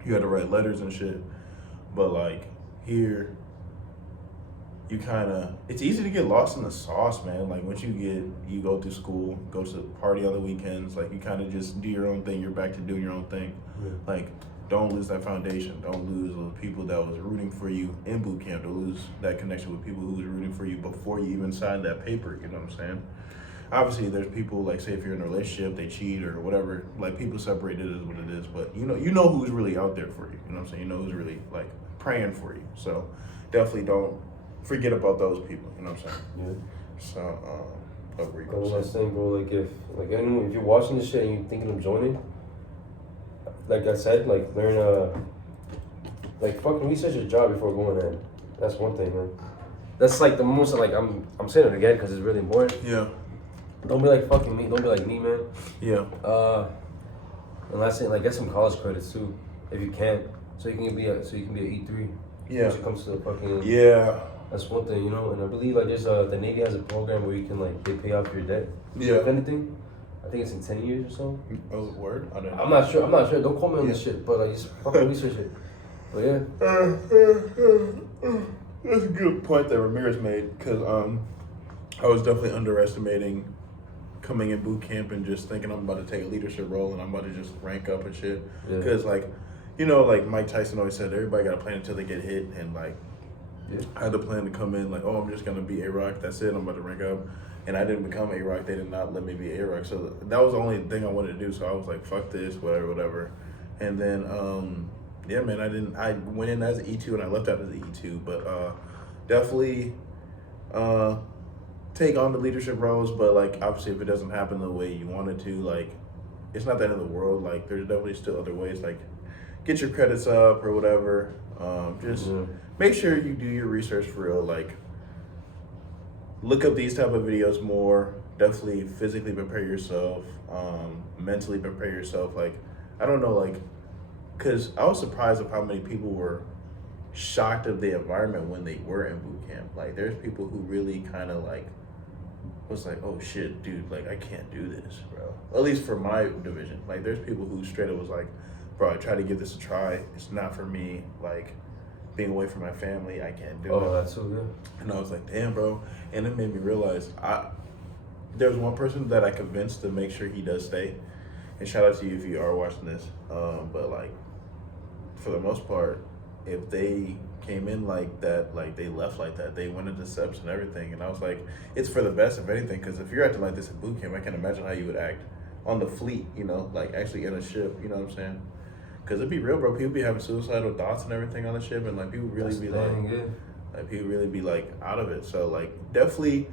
you had to write letters and shit. But like here, you it's easy to get lost in the sauce, man. Like once you go to school, go to the party on the weekends, like you kind of just do your own thing. You're back to doing your own thing. Like don't lose that foundation. Don't lose those people that was rooting for you in boot camp. Don't lose that connection with people who was rooting for you before you even signed that paper. You know what I'm saying? Obviously, there's people like, say if you're in a relationship, they cheat or whatever. Like people separate it is what it is. But you know who's really out there for you. You know what I'm saying? You know who's really like praying for you. So definitely don't forget about those people. You know what I'm saying? Yeah. So agree. What I'm saying, bro, like if you're watching this shit and you're thinking of joining, like I said, like learn like fucking research your job before going in. That's one thing, man. That's like the most like I'm saying it again because it's really important. Yeah. Don't be like fucking me. Don't be like me, man. Yeah. And last thing, like get some college credits too, if you can, so you can be an E3. Yeah. When it comes to the fucking. Yeah. That's one thing, you know. And I believe like there's the Navy has a program where you can like they pay off your debt. Yeah. If anything, I think it's in 10 years or so. Oh, word? I don't know. I'm not sure. Don't quote me on this shit, but like just fucking research it. But yeah. That's a good point that Ramirez made because I was definitely underestimating coming in boot camp and just thinking I'm about to take a leadership role and I'm about to just rank up and shit. Yeah. Because like, you know, like Mike Tyson always said, everybody got a plan until they get hit. And like, Yeah. I had the plan to come in like, oh, I'm just gonna be A-Rock. That's it. I'm about to rank up. And I didn't become A-Rock. They did not let me be A-Rock. So that was the only thing I wanted to do. So I was like, fuck this, whatever. And then, yeah, man, I went in as an E2 and I left out as an E2. But definitely take on the leadership roles. But like, obviously, if it doesn't happen the way you want it to, like, it's not the end of the world. Like, there's definitely still other ways. Like, get your credits up or whatever. Just make sure you do your research for real. Like, look up these type of videos more. Definitely physically prepare yourself. Mentally prepare yourself. Like, I don't know, like, because I was surprised of how many people were shocked of the environment when they were in boot camp. Like, there's people who really kind of like was like, oh shit, dude, like I can't do this, bro. At least for my division. Like, there's people who straight up was like, bro, I tried to give this a try. It's not for me. Like, being away from my family, I can't do it. Oh, that's so good. And I was like, damn, bro. And it made me realize there's one person that I convinced to make sure he does stay. And shout out to you if you are watching this. But like, for the most part, if they came in like that, like they left like that, they went into steps and everything. And I was like, it's for the best of anything. Because if you're acting like this at boot camp, I can't imagine how you would act on the fleet, you know, like actually in a ship, you know what I'm saying? Because it'd be real, bro. People be having suicidal thoughts and everything on the ship, and like people really be like people really be like out of it. So like, definitely,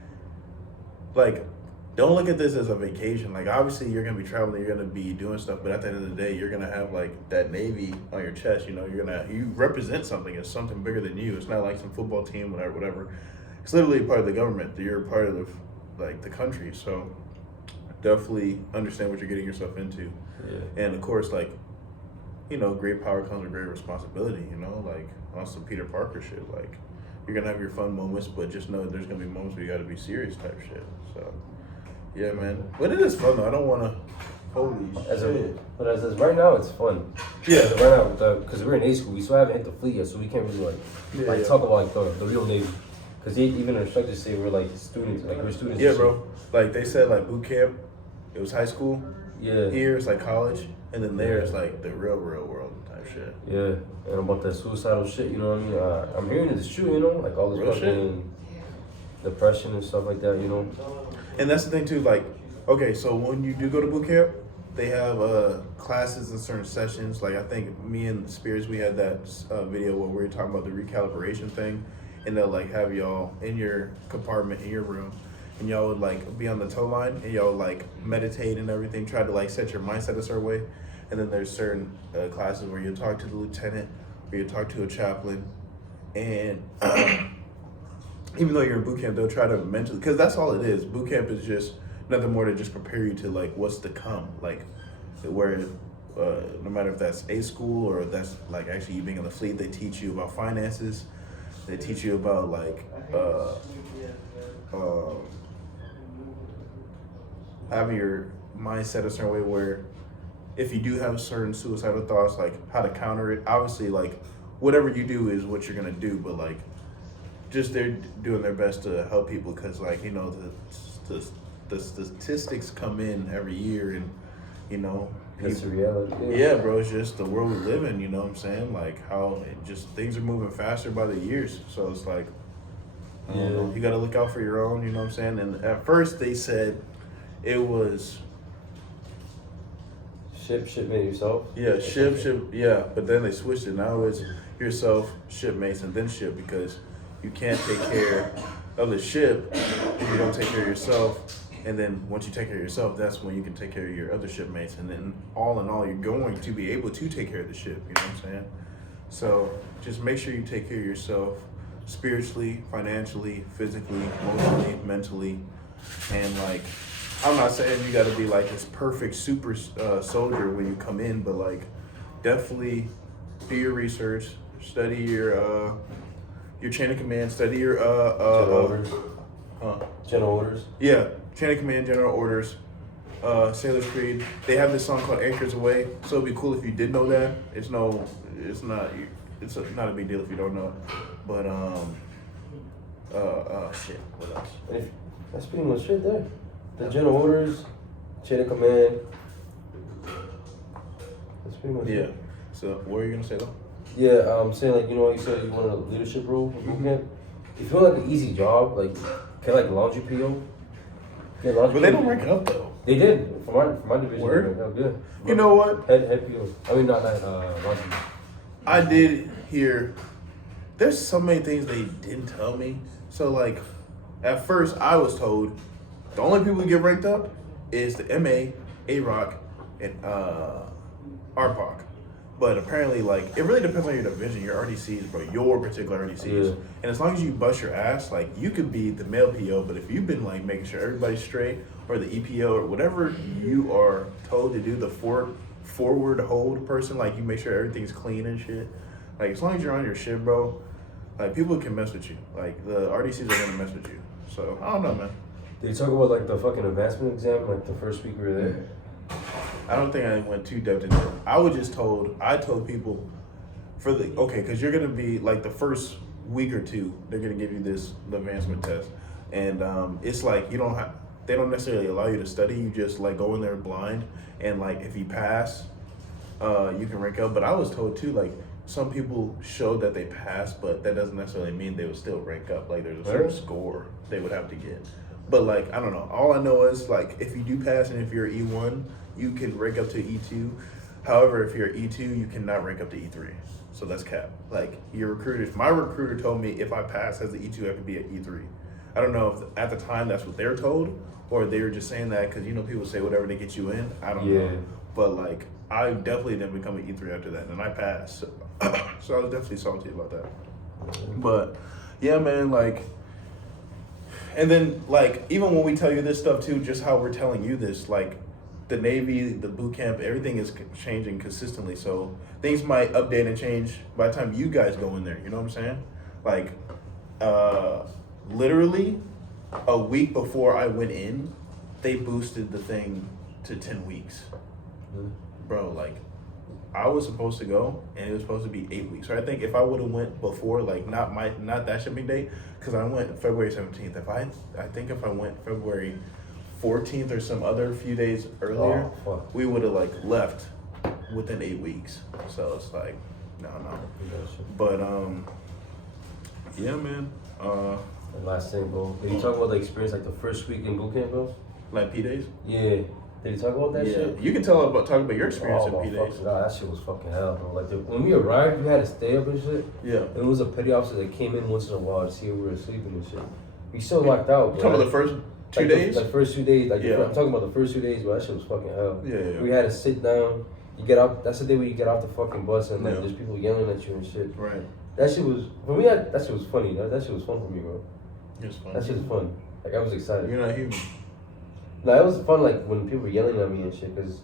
like, don't look at this as a vacation. Like, obviously you're gonna be traveling, you're gonna be doing stuff, but at the end of the day, you're gonna have like that Navy on your chest. You know, you represent something. It's something bigger than you. It's not like some football team, whatever. It's literally part of the government. You're part of the country. So definitely understand what you're getting yourself into. Yeah. And of course, like, you know, great power comes with great responsibility, you know, like on some Peter Parker shit. Like, you're gonna have your fun moments, but just know there's gonna be moments where you gotta be serious type shit. So, yeah, man. But it is fun though. I don't wanna, holy shit. But as right now, it's fun. Yeah. Right now, because we're in A school, we still haven't hit the fleet yet, so we can't really talk about like the real Navy. Because even our instructors say we're like students, like we're students. Yeah, bro. Like they said, like boot camp, it was high school. Yeah. Here it's like college, and then there it's like the real world type shit. Yeah, and about that suicidal shit, you know what I mean? I'm hearing it's true, you know, like all this Real fucking depression and stuff like that, you know. And that's the thing too. Like, okay, so when you do go to boot camp, they have classes and certain sessions. Like, I think me and Spears, we had that video where we were talking about the recalibration thing, and they'll like have y'all in your compartment in your room, and y'all would like be on the toe line, and y'all like meditate and everything, try to like set your mindset a certain way. And then there's certain classes where you talk to the lieutenant, or you talk to a chaplain, and even though you're in boot camp, they'll try to mentally, because that's all it is. Boot camp is just nothing more to just prepare you to like what's to come, like where no matter if that's A school or that's like actually you being in the fleet, they teach you about finances, they teach you about like having your mindset a certain way where if you do have certain suicidal thoughts, like how to counter it. Obviously, like whatever you do is what you're gonna do, but like just they're doing their best to help people, because like, you know, the statistics come in every year, and you know, That's the reality. yeah, bro, it's just the world we live in, you know what I'm saying? Like how it just things are moving faster by the years. So it's like, I don't know, you gotta look out for your own, you know what I'm saying? And at first they said it was shipmate yourself. Yeah, ship, yeah. But then they switched it. Now it's yourself, shipmates, and then ship, because you can't take care of the ship if you don't take care of yourself. And then once you take care of yourself, that's when you can take care of your other shipmates. And then all in all, you're going to be able to take care of the ship. You know what I'm saying? So just make sure you take care of yourself spiritually, financially, physically, emotionally, mentally, and like, I'm not saying you got to be like this perfect super soldier when you come in, but like definitely do your research, study your chain of command, study your general orders. General orders. Yeah, chain of command, general orders, Sailor's Creed. They have this song called Anchors Away, so it'd be cool if you did know that. It's not a big deal if you don't know it. But shit, what else? That's pretty much it there. The general orders, chain of command. That's pretty much Yeah. it. So what are you gonna say though? Yeah, I'm saying like, you know, you said you want a leadership role in bootcamp. If you want like an easy job, like get like laundry PO. Get laundry But they PO. don't rank up though. They did for my division. Word? They ranked up, yeah. You know what? Head PO. I mean not laundry. I did hear there's so many things they didn't tell me. So like at first I was told the only people who get ranked up is the MA, A-Rock, and RPOC. But apparently like it really depends on your division, your RDCs, bro, your particular RDCs. Yeah. And as long as you bust your ass, like you could be the male PO, but if you've been like making sure everybody's straight or the EPO or whatever you are told to do, the forward hold person, like you make sure everything's clean and shit. Like as long as you're on your shit, bro, like people can mess with you. Like the RDCs are gonna mess with you. So I don't know, man. Did you talk about like the fucking advancement exam, like the first week we were there? I don't think I went too depth into it. I told people for the, okay, because you're gonna be like the first week or two, they're gonna give you the advancement test. And it's like they don't necessarily allow you to study, you just like go in there blind. And like if you pass, you can rank up. But I was told too, like some people showed that they passed, but that doesn't necessarily mean they would still rank up. Like there's a certain score they would have to get. But like, I don't know. All I know is like if you do pass and if you're E1, you can rank up to E2. However, if you're E2, you cannot rank up to E3. So that's cap. Like my recruiter told me if I pass as the E2, I could be at E3. I don't know if at the time that's what they're told or they were just saying that because you know people say whatever they get you in. I don't know. But like I definitely didn't become an E3 after that, and I passed. So I was definitely salty about that. But yeah, man, like. And then, like, even when we tell you this stuff too, just how we're telling you this, like, the Navy, the boot camp, everything is changing consistently. So things might update and change by the time you guys go in there. You know what I'm saying? Like, literally a week before I went in, they boosted the thing to 10 weeks. Bro, like, I was supposed to go, and it was supposed to be 8 weeks. So I think if I would have went before, like not that shipping date, because I went February 17th. I think if I went February 14th or some other few days earlier, we would have like left within 8 weeks. So it's like, no. But yeah, man. And last thing, bro. Did you talk about the experience like the first week in boot camp, bro? Like P days? Yeah. Did you talk about that shit? You can talk about your experience in P days. God, that shit was fucking hell, bro. Like when we arrived, we had to stay up and shit. Yeah. And it was a petty officer that came in once in a while to see if we were sleeping and shit. We still locked out, bro. You talking about the first 2 days? The first 2 days. Like Yeah. I'm talking about the first 2 days, bro. That shit was fucking hell. Yeah. We had to sit down. You get out. That's the day where you get off the fucking bus and like Yeah. there's people yelling at you and shit. Right. That shit was for me. That shit was funny. That shit was fun for me, bro. It was fun. That shit was fun. Like I was excited. You're not human. No, it was fun, like, when people were yelling at me and shit, because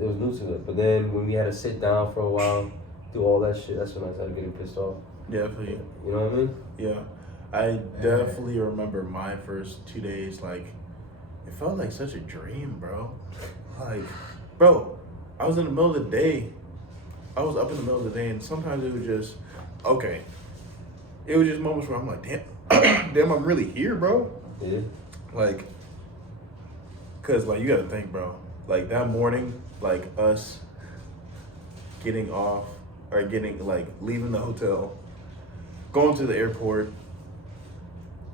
it was new to it. But then when we had to sit down for a while, do all that shit, that's when I started getting pissed off. Definitely. You know what I mean? Yeah. I definitely remember my first 2 days, like, it felt like such a dream, bro. Like, bro, I was in the middle of the day. I was up in the middle of the day, and sometimes it was just, okay. It was just moments where I'm like, damn, I'm really here, bro. Yeah. Like, cause like you gotta think, bro. Like that morning, like us getting off or leaving the hotel, going to the airport,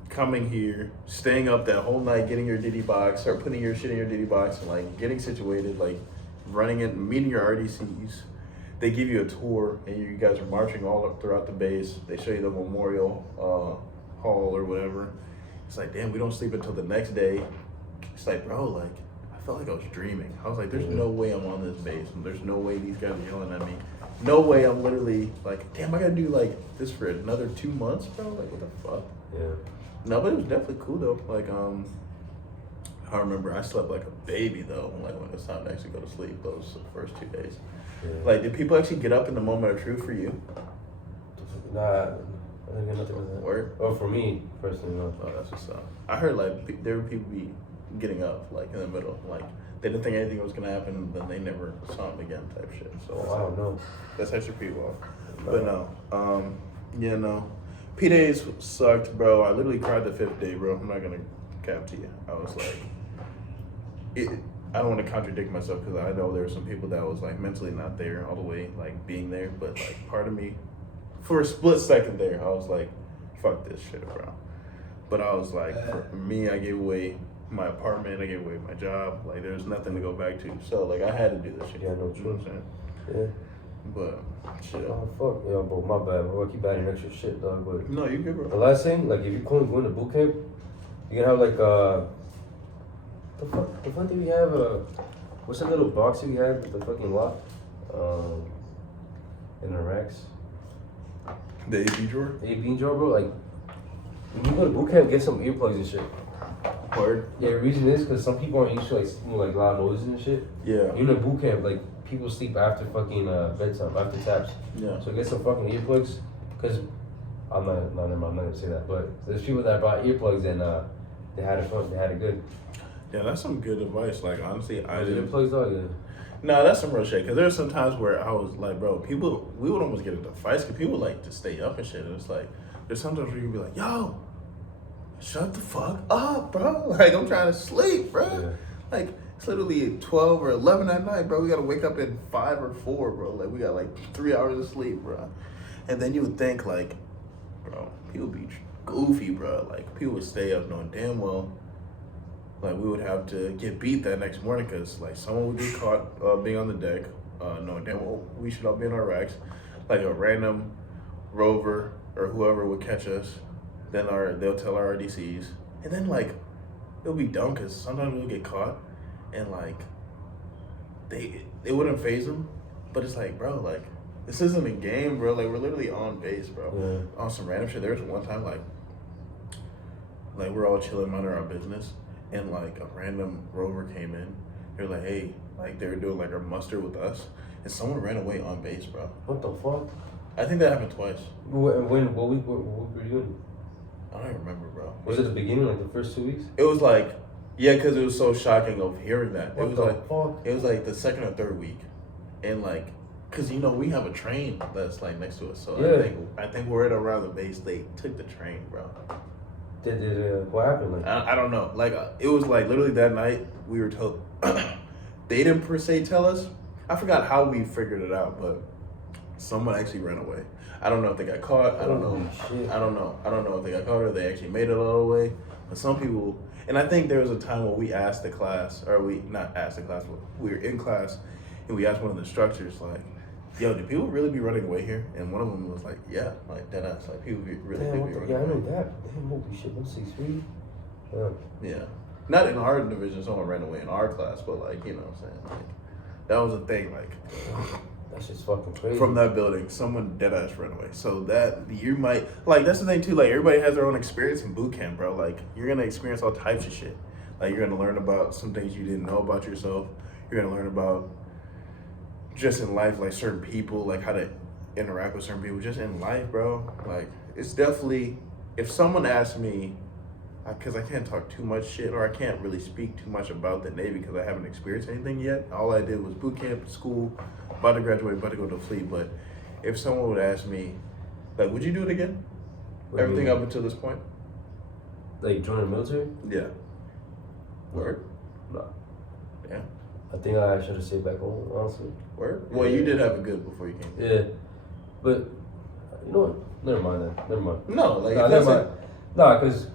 coming here, staying up that whole night, getting your Diddy box, or putting your shit in your Diddy box, and like getting situated, like running it, meeting your RDCs. They give you a tour, and you guys are marching all up throughout the base. They show you the memorial hall or whatever. It's like, damn, we don't sleep until the next day. It's like, bro, like, I felt like I was dreaming. I was like, there's no way I'm on this base. And there's no way these guys are yelling at me. No way I'm literally like, damn, I gotta do like this for another 2 months, bro. Like, what the fuck? Yeah. No, but it was definitely cool though. Like, I remember I slept like a baby though. Like when it was time to actually go to sleep, those first 2 days. Yeah. Like, did people actually get up in the moment of truth for you? Nah, I didn't get nothing with that. Word? Oh, for me, personally, no. Oh, that's what's up. I heard like there were people be getting up like in the middle, like they didn't think anything was gonna happen, and then they never saw him again, type shit. So I don't know. that's actually pretty well. But no, yeah, no. P days sucked, bro. I literally cried the 5th day, bro. I'm not gonna cap to you. I was like, I don't want to contradict myself because I know there were some people that was like mentally not there all the way, like being there, but like part of me, for a split second there, I was like, fuck this shit, bro. But I was like, for me, I gave away my apartment, I gave away my job, like there's nothing to go back to. So like I had to do this shit. Yeah, no You know what I'm saying? Yeah. But shit. Oh fuck, yeah, bro, my bad, bro. I keep adding extra shit, dog. But No, you good, the bro. last thing, like, if you're going to boot camp, you can have like the fuck did we have? What's that little box we had with the fucking lock? In the racks. The AP drawer? A bean jar, bro. Like, when you go to boot camp, get some earplugs and shit. Word? Yeah, the reason is because some people aren't used to like, like loud noises and shit. Yeah. Even in boot camp, like, people sleep after fucking bedtime, after taps. Yeah. So get some fucking earplugs, because I'm not gonna say that, but there's people that bought earplugs and they had it fun, they had it good. Yeah, that's some good advice. Like, honestly, I didn't. Earplugs, dog, yeah. No, that's some real shit. Because there's some times where I was like, bro, we would almost get into fights because people like to stay up and shit. And it's like, there's sometimes where you be like, yo, shut the fuck up, bro. Like, I'm trying to sleep, bro. Yeah. Like, it's literally 12 or 11 at night, bro. We got to wake up at 5 or 4, bro. Like, we got like 3 hours of sleep, bro. And then you would think, like, bro, people be goofy, bro. Like, people would stay up knowing damn well, like, we would have to get beat that next morning because, like, someone would get caught being on the deck, knowing damn well we should all be in our racks. Like, a random rover or whoever would catch us. Then they'll tell our RDCs. And then, like, it'll be dumb because sometimes we'll get caught and, like, they wouldn't phase them. But it's like, bro, like, this isn't a game, bro. Like, we're literally on base, bro. Yeah. On some random shit. There was one time, like we're all chilling, minding our business. And like a random rover came in. They're like, hey, like they were doing like a muster with us, and someone ran away on base, bro. What the fuck? I think that happened twice. What were you doing? I don't even remember, bro. Was it the beginning, like the first 2 weeks? It was like, yeah, because it was so shocking of hearing that. What it was the like, fuck? it was like the second or third week, and like, cause you know we have a train that's like next to us, so Yeah. I think we're at around the base. They took the train, bro. What happened? Like, I don't know. Like, it was like literally that night we were told. They didn't per se tell us. I forgot how we figured it out, but someone actually ran away. I don't know if they got caught. I don't know. Holy shit. I don't know. I don't know if they got caught or they actually made it all the way. But some people, and I think there was a time when we asked the class, or we not asked the class, but we were in class, and we asked one of the instructors, like, yo, do people really be running away here? And one of them was like, yeah, like dead ass. Like people really damn, do what be the, running yeah, I away. know that. Damn, holy shit, 163. Yeah. Yeah. Not in our division, someone ran away in our class, but like, you know what I'm saying? Like, that was a thing, like, That's just fucking crazy. from that building, someone dead ass ran away. So that, you might, like, that's the thing too, like, everybody has their own experience in boot camp, bro. Like, you're gonna experience all types of shit. Like, you're gonna learn about some things you didn't know about yourself. You're gonna learn about just in life, like, certain people, like, how to interact with certain people, just in life, bro. Like, it's definitely, if someone asked me, because I can't talk too much shit, or I can't really speak too much about the Navy because I haven't experienced anything yet. All I did was boot camp, school, about to graduate, about to go to the fleet. But if someone would ask me, like, would you do it again? What do you Everything mean? up until this point? Like, join the military? Yeah. Word? No. Yeah. I think I should have stayed back home, honestly. Word? Well, you did have it good before you came. Yeah. But, you know what? Never mind then. Never mind. No, like, Nah, that's never it. mind. Nah, because,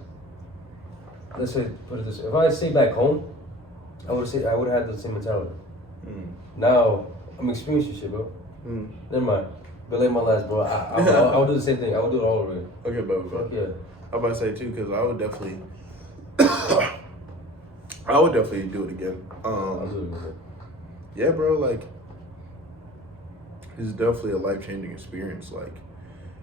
let's say, put it this way. If I stayed back home, I would have had the same mentality. Mm. Now, I'm experiencing shit, bro. Mm. Never mind. Belay my last, bro. I would do the same thing. I would do it all over again. Okay, but Fuck yeah. I'm about to say too, because I would definitely, I would definitely do it again. I'll do it again. Yeah, bro, like, it's definitely a life-changing experience, like,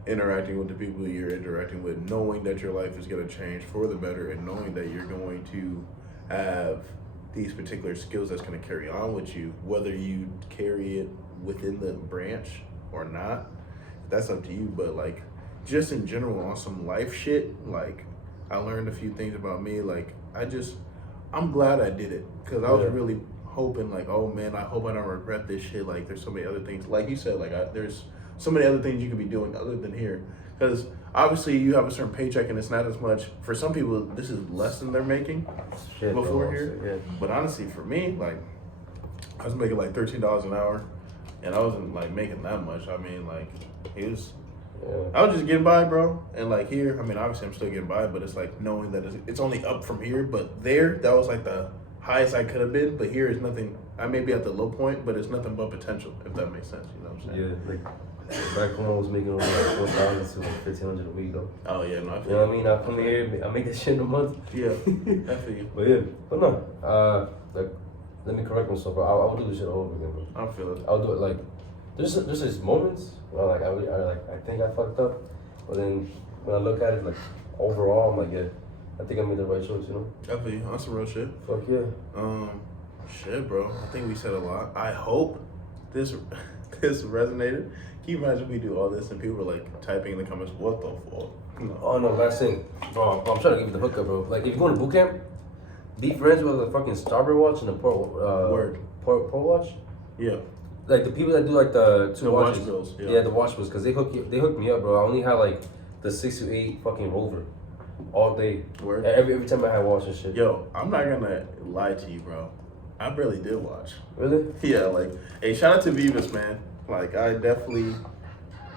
interacting with the people you're interacting with, knowing that your life is going to change for the better, and knowing that you're going to have these particular skills that's going to carry on with you, whether you carry it within the branch or not, that's up to you. But, like, just in general, on some life shit, like, I learned a few things about me. Like, I'm glad I did it, because I was Yeah. really hoping, like, oh man, I hope I don't regret this shit. Like, there's so many other things, like you said, like, there's so many other things you could be doing other than here. Because obviously you have a certain paycheck and it's not as much. For some people, this is less than they're making Shit, before bro, here. yeah. But honestly, for me, like, I was making like $13 an hour, and I wasn't like making that much. I mean, like, it was. Yeah. I was just getting by, bro. And like here, I mean, obviously I'm still getting by, but it's like knowing that it's only up from here. But there, that was like the highest I could have been. But here is nothing. I may be at the low point, but it's nothing but potential, if that makes sense. You know what I'm saying? Yeah, like back home I was making over like 4,000 to like 1,500 a week though. Oh yeah, no, I You feel know what I mean? I come here, I make that shit in a month. Yeah, I feel you. But yeah, but no, like, let me correct myself, bro. I'll do this shit all over again, bro. I feel it. I'll do it like, there's just moments where like I think I fucked up, but then when I look at it like overall, I'm like, yeah, I think I made the right choice, you know? I feel you. That's some real shit. Fuck yeah. Shit, bro. I think we said a lot. I hope this resonated. Can you imagine we do all this and people are like typing in the comments, what the fuck? No. Oh no, last thing, bro. I'm trying to give you the hookup, bro. Like if you go to boot camp, be friends with the fucking Starboard watch and the Port watch. Yeah. Like the people that do like the two The watches. watch bills, yeah. Yeah, the watch bills, cause they hooked me up, bro. I only had like the 6 to 8 fucking Rover all day. Word. Every time I had watch and shit. Yo, I'm not gonna lie to you, bro. I barely did watch. Really? Yeah, like, hey, shout out to Vivas, man. Like, I definitely,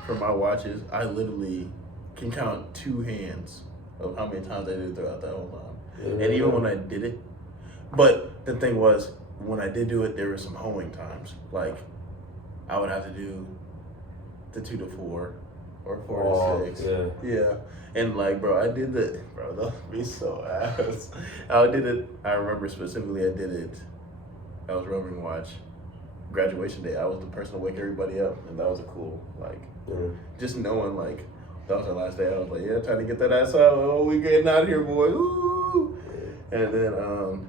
for my watches, I literally can count 2 hands of how many times I did it throughout that whole time. Yeah. And even when I did it, but the thing was, when I did do it, there were some hoeing times. Like, I would have to do the 2 to 4 or 4 to 6. Yeah. Yeah. And like, bro, I did it, bro, that would be so ass. I did it, I remember specifically, I did it. I was roving watch. Graduation day, I was the person to wake everybody up, and that was a cool, like, just knowing, like, that was our last day. I was like, yeah, trying to get that ass out. Oh, we getting out of here, boy. Ooh. And then,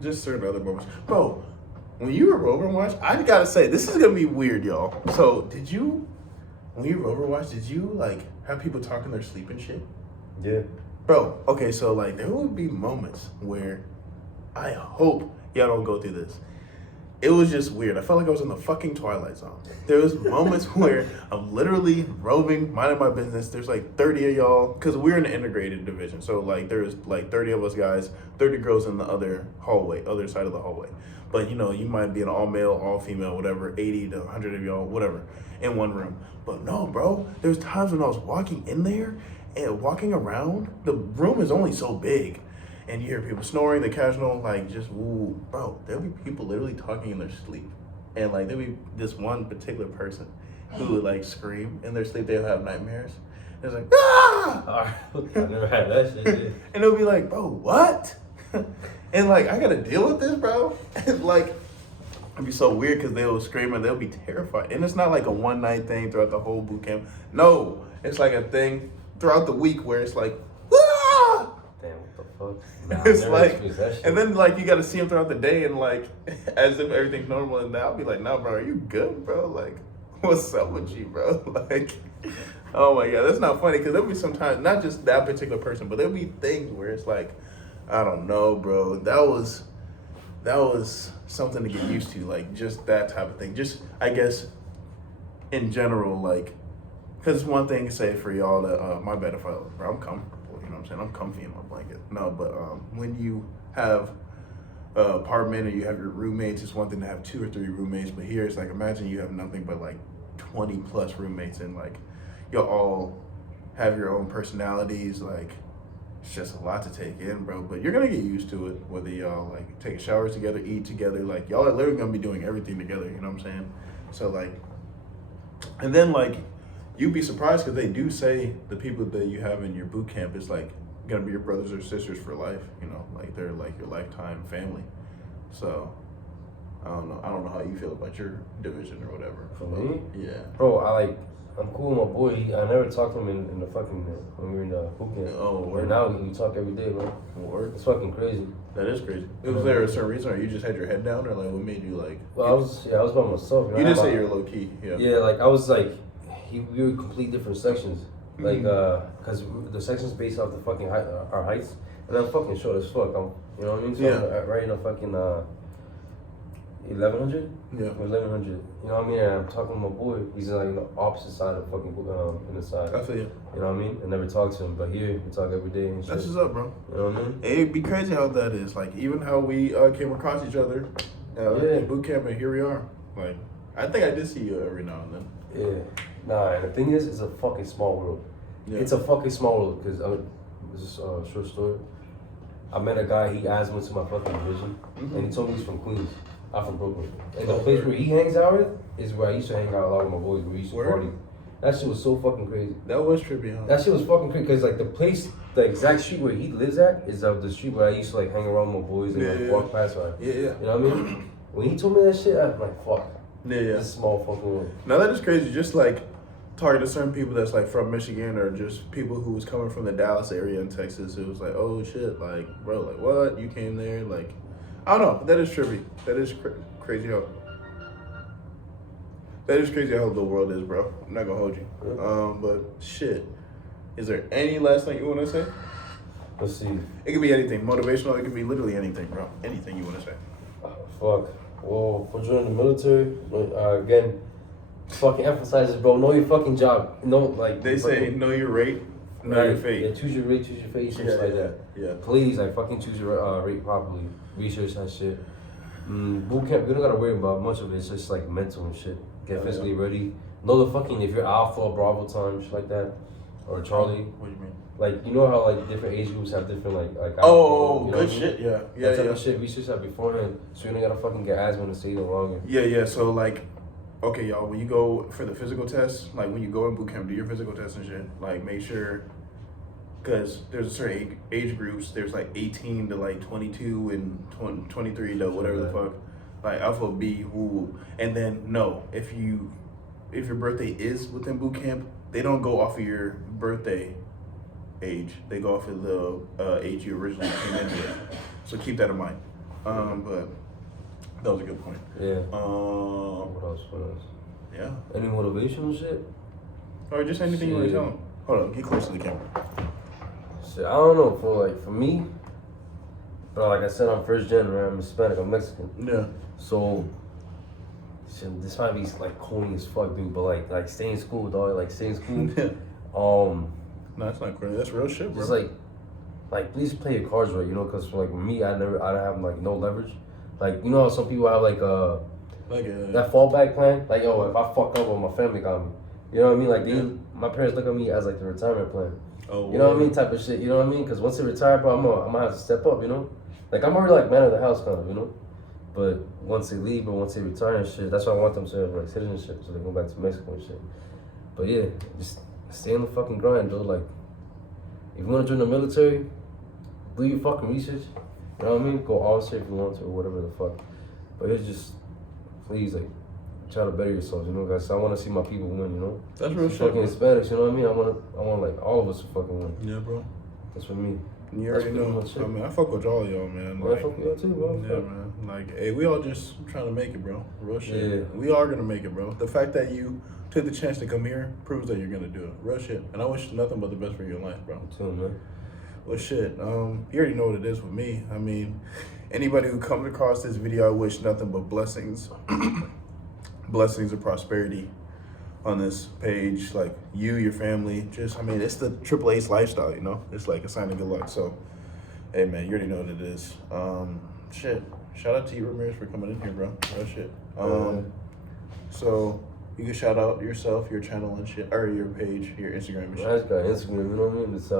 just certain other moments. Bro, when you were roving watch, I gotta say, this is gonna be weird, y'all. So, when you were Overwatch, did you, like, have people talk in their sleep and shit? Yeah. Bro, okay, so, like, there would be moments where I hope y'all don't go through this. It was just weird. I felt like I was in the fucking Twilight Zone. There was moments where I'm literally roving, minding my business. There's like 30 of y'all, because we're in an integrated division. So like there's like 30 of us guys, 30 girls in the other hallway, other side of the hallway. But you know, you might be an all male, all female, whatever, 80 to 100 of y'all, whatever, in one room. But no, bro, there's times when I was walking in there and walking around, the room is only so big. And you hear people snoring, the casual, like, just, ooh, bro, there'll be people literally talking in their sleep. And, like, there'll be this one particular person who would, like, scream in their sleep. They'll have nightmares. It's like, ah! I never had that shit. Yeah. And they'll be like, bro, what? And, like, I gotta deal with this, bro. And, like, it'd be so weird because they'll scream and they'll be terrified. And it's not like a one-night thing throughout the whole boot camp. No, it's like a thing throughout the week where it's like, ah! Damn, what the fuck? Nah, It's I never like, experienced that shit. and then like you got to see him throughout the day, and like as if everything's normal. And I'll be like, "No, bro, are you good, bro? Like, what's up with you, bro? Like, oh my god, that's not funny because there'll be sometimes not just that particular person, but there'll be things where it's like, I don't know, bro. That was something to get used to, like just that type of thing. Just I guess in general, like, because it's one thing to say for y'all that my bad if bro, I'm comfortable. You know what I'm saying? I'm comfy in my blanket. No, but when you have an apartment and you have your roommates, it's one thing to have 2 or 3 roommates. But here it's like, imagine you have nothing but like 20 plus roommates, and like you'll all have your own personalities. Like it's just a lot to take in, bro. But you're gonna get used to it, whether y'all like take showers together, eat together. Like y'all are literally gonna be doing everything together. You know what I'm saying? So like, and then like, you'd be surprised because they do say the people that you have in your boot camp is like gonna be your brothers or sisters for life. You know, like they're like your lifetime family. So I don't know how you feel about your division or whatever. For me? Yeah. Bro, I'm cool with my boy. I never talked to him in the fucking, when we were in the boot camp. Oh, word. And now we talk every day, bro. Word. It's fucking crazy. That is crazy. Was there a certain reason, or you just had your head down, or like what made you like? Well, I was by myself. You did say you're low key. Yeah. Yeah, like I was like, we were complete different sections. Like, cause the sections based off the fucking height, our heights, and I'm fucking short as fuck. You know what I mean? So Yeah. I'm right in a fucking, 1100. Yeah. 1100. You know what I mean? And I'm talking to my boy. He's like on the opposite side of fucking in the side. I feel you. You know what I mean? I never talk to him, but here we talk every day and shit. That's what's up, bro. You know what I mean? It'd be crazy how that is. Like, even how we came across each other in boot camp, and here we are. Like, I think I did see you every now and then. Yeah. Nah, and the thing is, it's a fucking small world. Yeah. It's a fucking small world because this is a short story. I met a guy, he asked me to my fucking division, and he told me he's from Queens. I'm from Brooklyn. And the place where he hangs out with is where I used to hang out a lot with my boys, where we used to party. That shit was so fucking crazy. That was trippy, huh? That shit was fucking crazy because like the place, the exact street where he lives at is the street where I used to like hang around with my boys and like walk past by. Yeah. You know what I mean? When he told me that shit, I was like, fuck. Yeah. This small fucking world. Now that is crazy. Just like talking to certain people that's like from Michigan or just people who was coming from the Dallas area in Texas, it was like, oh shit, like bro, like what? You came there? Like, I don't know. That is trippy. That is crazy how. That is crazy how the world is, bro. I'm not gonna hold you. But shit. Is there any last thing you want to say? Let's see. It could be anything. Motivational. It could be literally anything, bro. Anything you want to say. Fuck. Well, for joining the military, again, fucking emphasizes, bro. Know your fucking job. No, like They say know your rate, know your fate. Yeah, choose your rate, choose your fate, shit like that. Yeah. Please, like fucking choose your rate properly. Research that shit. Boot camp, we don't gotta worry about much of it. It's just like mental and shit. Get physically ready. Know the fucking if you're Alpha or Bravo time, shit like that, or Charlie. What do you mean? Like you know how like different age groups have different like. Oh, you know good what I mean? shit. Yeah. That type of shit. Research that beforehand, so you don't gotta fucking get asthma and stay there longer. Yeah. So like, okay, y'all, when you go for the physical test, like when you go in boot camp, do your physical test and shit. Like make sure, because there's a certain age groups. There's like 18 to like 22 and 23 to whatever the fuck. Like Alpha B rule, and then no, if your birthday is within boot camp, they don't go off of your birthday age. They go off of the age you originally came in with. So keep that in mind. But that was a good point. Yeah. What else? Yeah. Any motivational shit? Or just anything you want to tell them. Hold on, get close to the camera. Shit, I don't know. For me, but like I said, I'm first gen, right? I'm Hispanic, I'm Mexican. Yeah. So, shit, this might be like corny as fuck, dude. But like stay in school, dog. Like stay in school. No, that's not corny. That's real shit, bro. Just like please play your cards right, you know. Cause like with me, I don't have like no leverage. Like you know how some people have like that fallback plan. Like yo, if I fuck up, my family got me. You know what I mean? Like my parents look at me as like the retirement plan. Oh, you know what I mean? Type of shit. You know what I mean? Because once they retire, bro, I'm gonna have to step up. You know, like I'm already like man of the house kind of. You know, but once they leave or once they retire and shit, that's why I want them to have like citizenship so they go back to Mexico and shit. But yeah, just stay on the fucking grind, though. Like, if you want to join the military, do your fucking research. You know what I mean? Go officer if you want to or whatever the fuck. But it's just, please, like, try to better yourselves, you know, guys. I want to see my people win, you know? That's real shit. Fucking Hispanics, you know what I mean? I want like all of us to fucking win. Yeah, bro. That's for me. You already know. I mean, I fuck with all y'all, man. Like, I fuck with y'all too, bro. Yeah, man. Like, hey, we all just trying to make it, bro. Real shit. Yeah. We are gonna make it, bro. The fact that you took the chance to come here proves that you're gonna do it. Real shit. And I wish nothing but the best for your life, bro. Too, man. Well, shit. You already know what it is with me. I mean, anybody who comes across this video, I wish nothing but blessings, blessings and prosperity on this page. Like you, your family. Just, I mean, it's the Triple Ace lifestyle, you know. It's like a sign of good luck. So, hey, man, you already know what it is. Shit. Shout out to you, Ramirez, for coming in here, bro. Real shit. So you can shout out yourself, your channel and shit, or your page, your Instagram and shit. I just got Instagram, you know what I mean? It's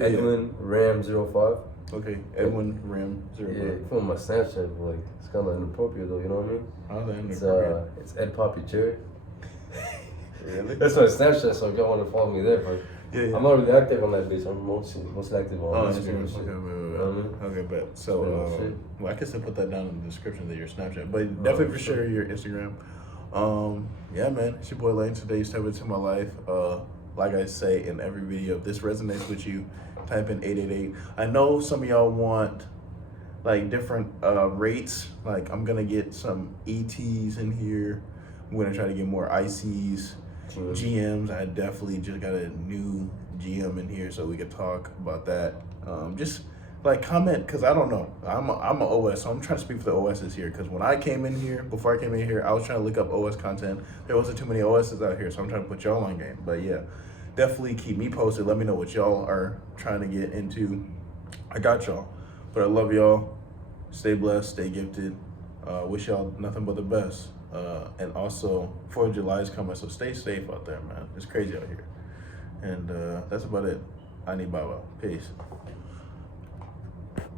Edwin Ram 05. Okay, Edwin Ram 05. Yeah, you put on my Snapchat, but like it's kind of inappropriate though, you know what I mean? How's that inappropriate? It's Ed Poppy Cherry. Really? That's my Snapchat, so if y'all want to follow me there, but Yeah. I'm not really active on that bitch. I'm mostly active on Instagram. Okay, Shit. okay, bet. So, well, I can still put that down in the description of your Snapchat, but definitely for sure your Instagram. Yeah, man, it's your boy Lane. Today you step into my life. Like I say in every video, if this resonates with you, type in 888. I know some of y'all want like different rates. Like I'm gonna get some ETs in here. I'm gonna try to get more ICs, GMs. I definitely just got a new GM in here, so we could talk about that. Just like comment, because I don't know. I'm a OS, so I'm trying to speak for the OSs here. Because when I came in here, before I came in here, I was trying to look up OS content. There wasn't too many OSs out here, so I'm trying to put y'all on game. But yeah, definitely keep me posted. Let me know what y'all are trying to get into. I got y'all. But I love y'all. Stay blessed, stay gifted. Wish y'all nothing but the best. And also, 4th of July is coming, so stay safe out there, man. It's crazy out here. And that's about it. I need Bow Wow. Peace.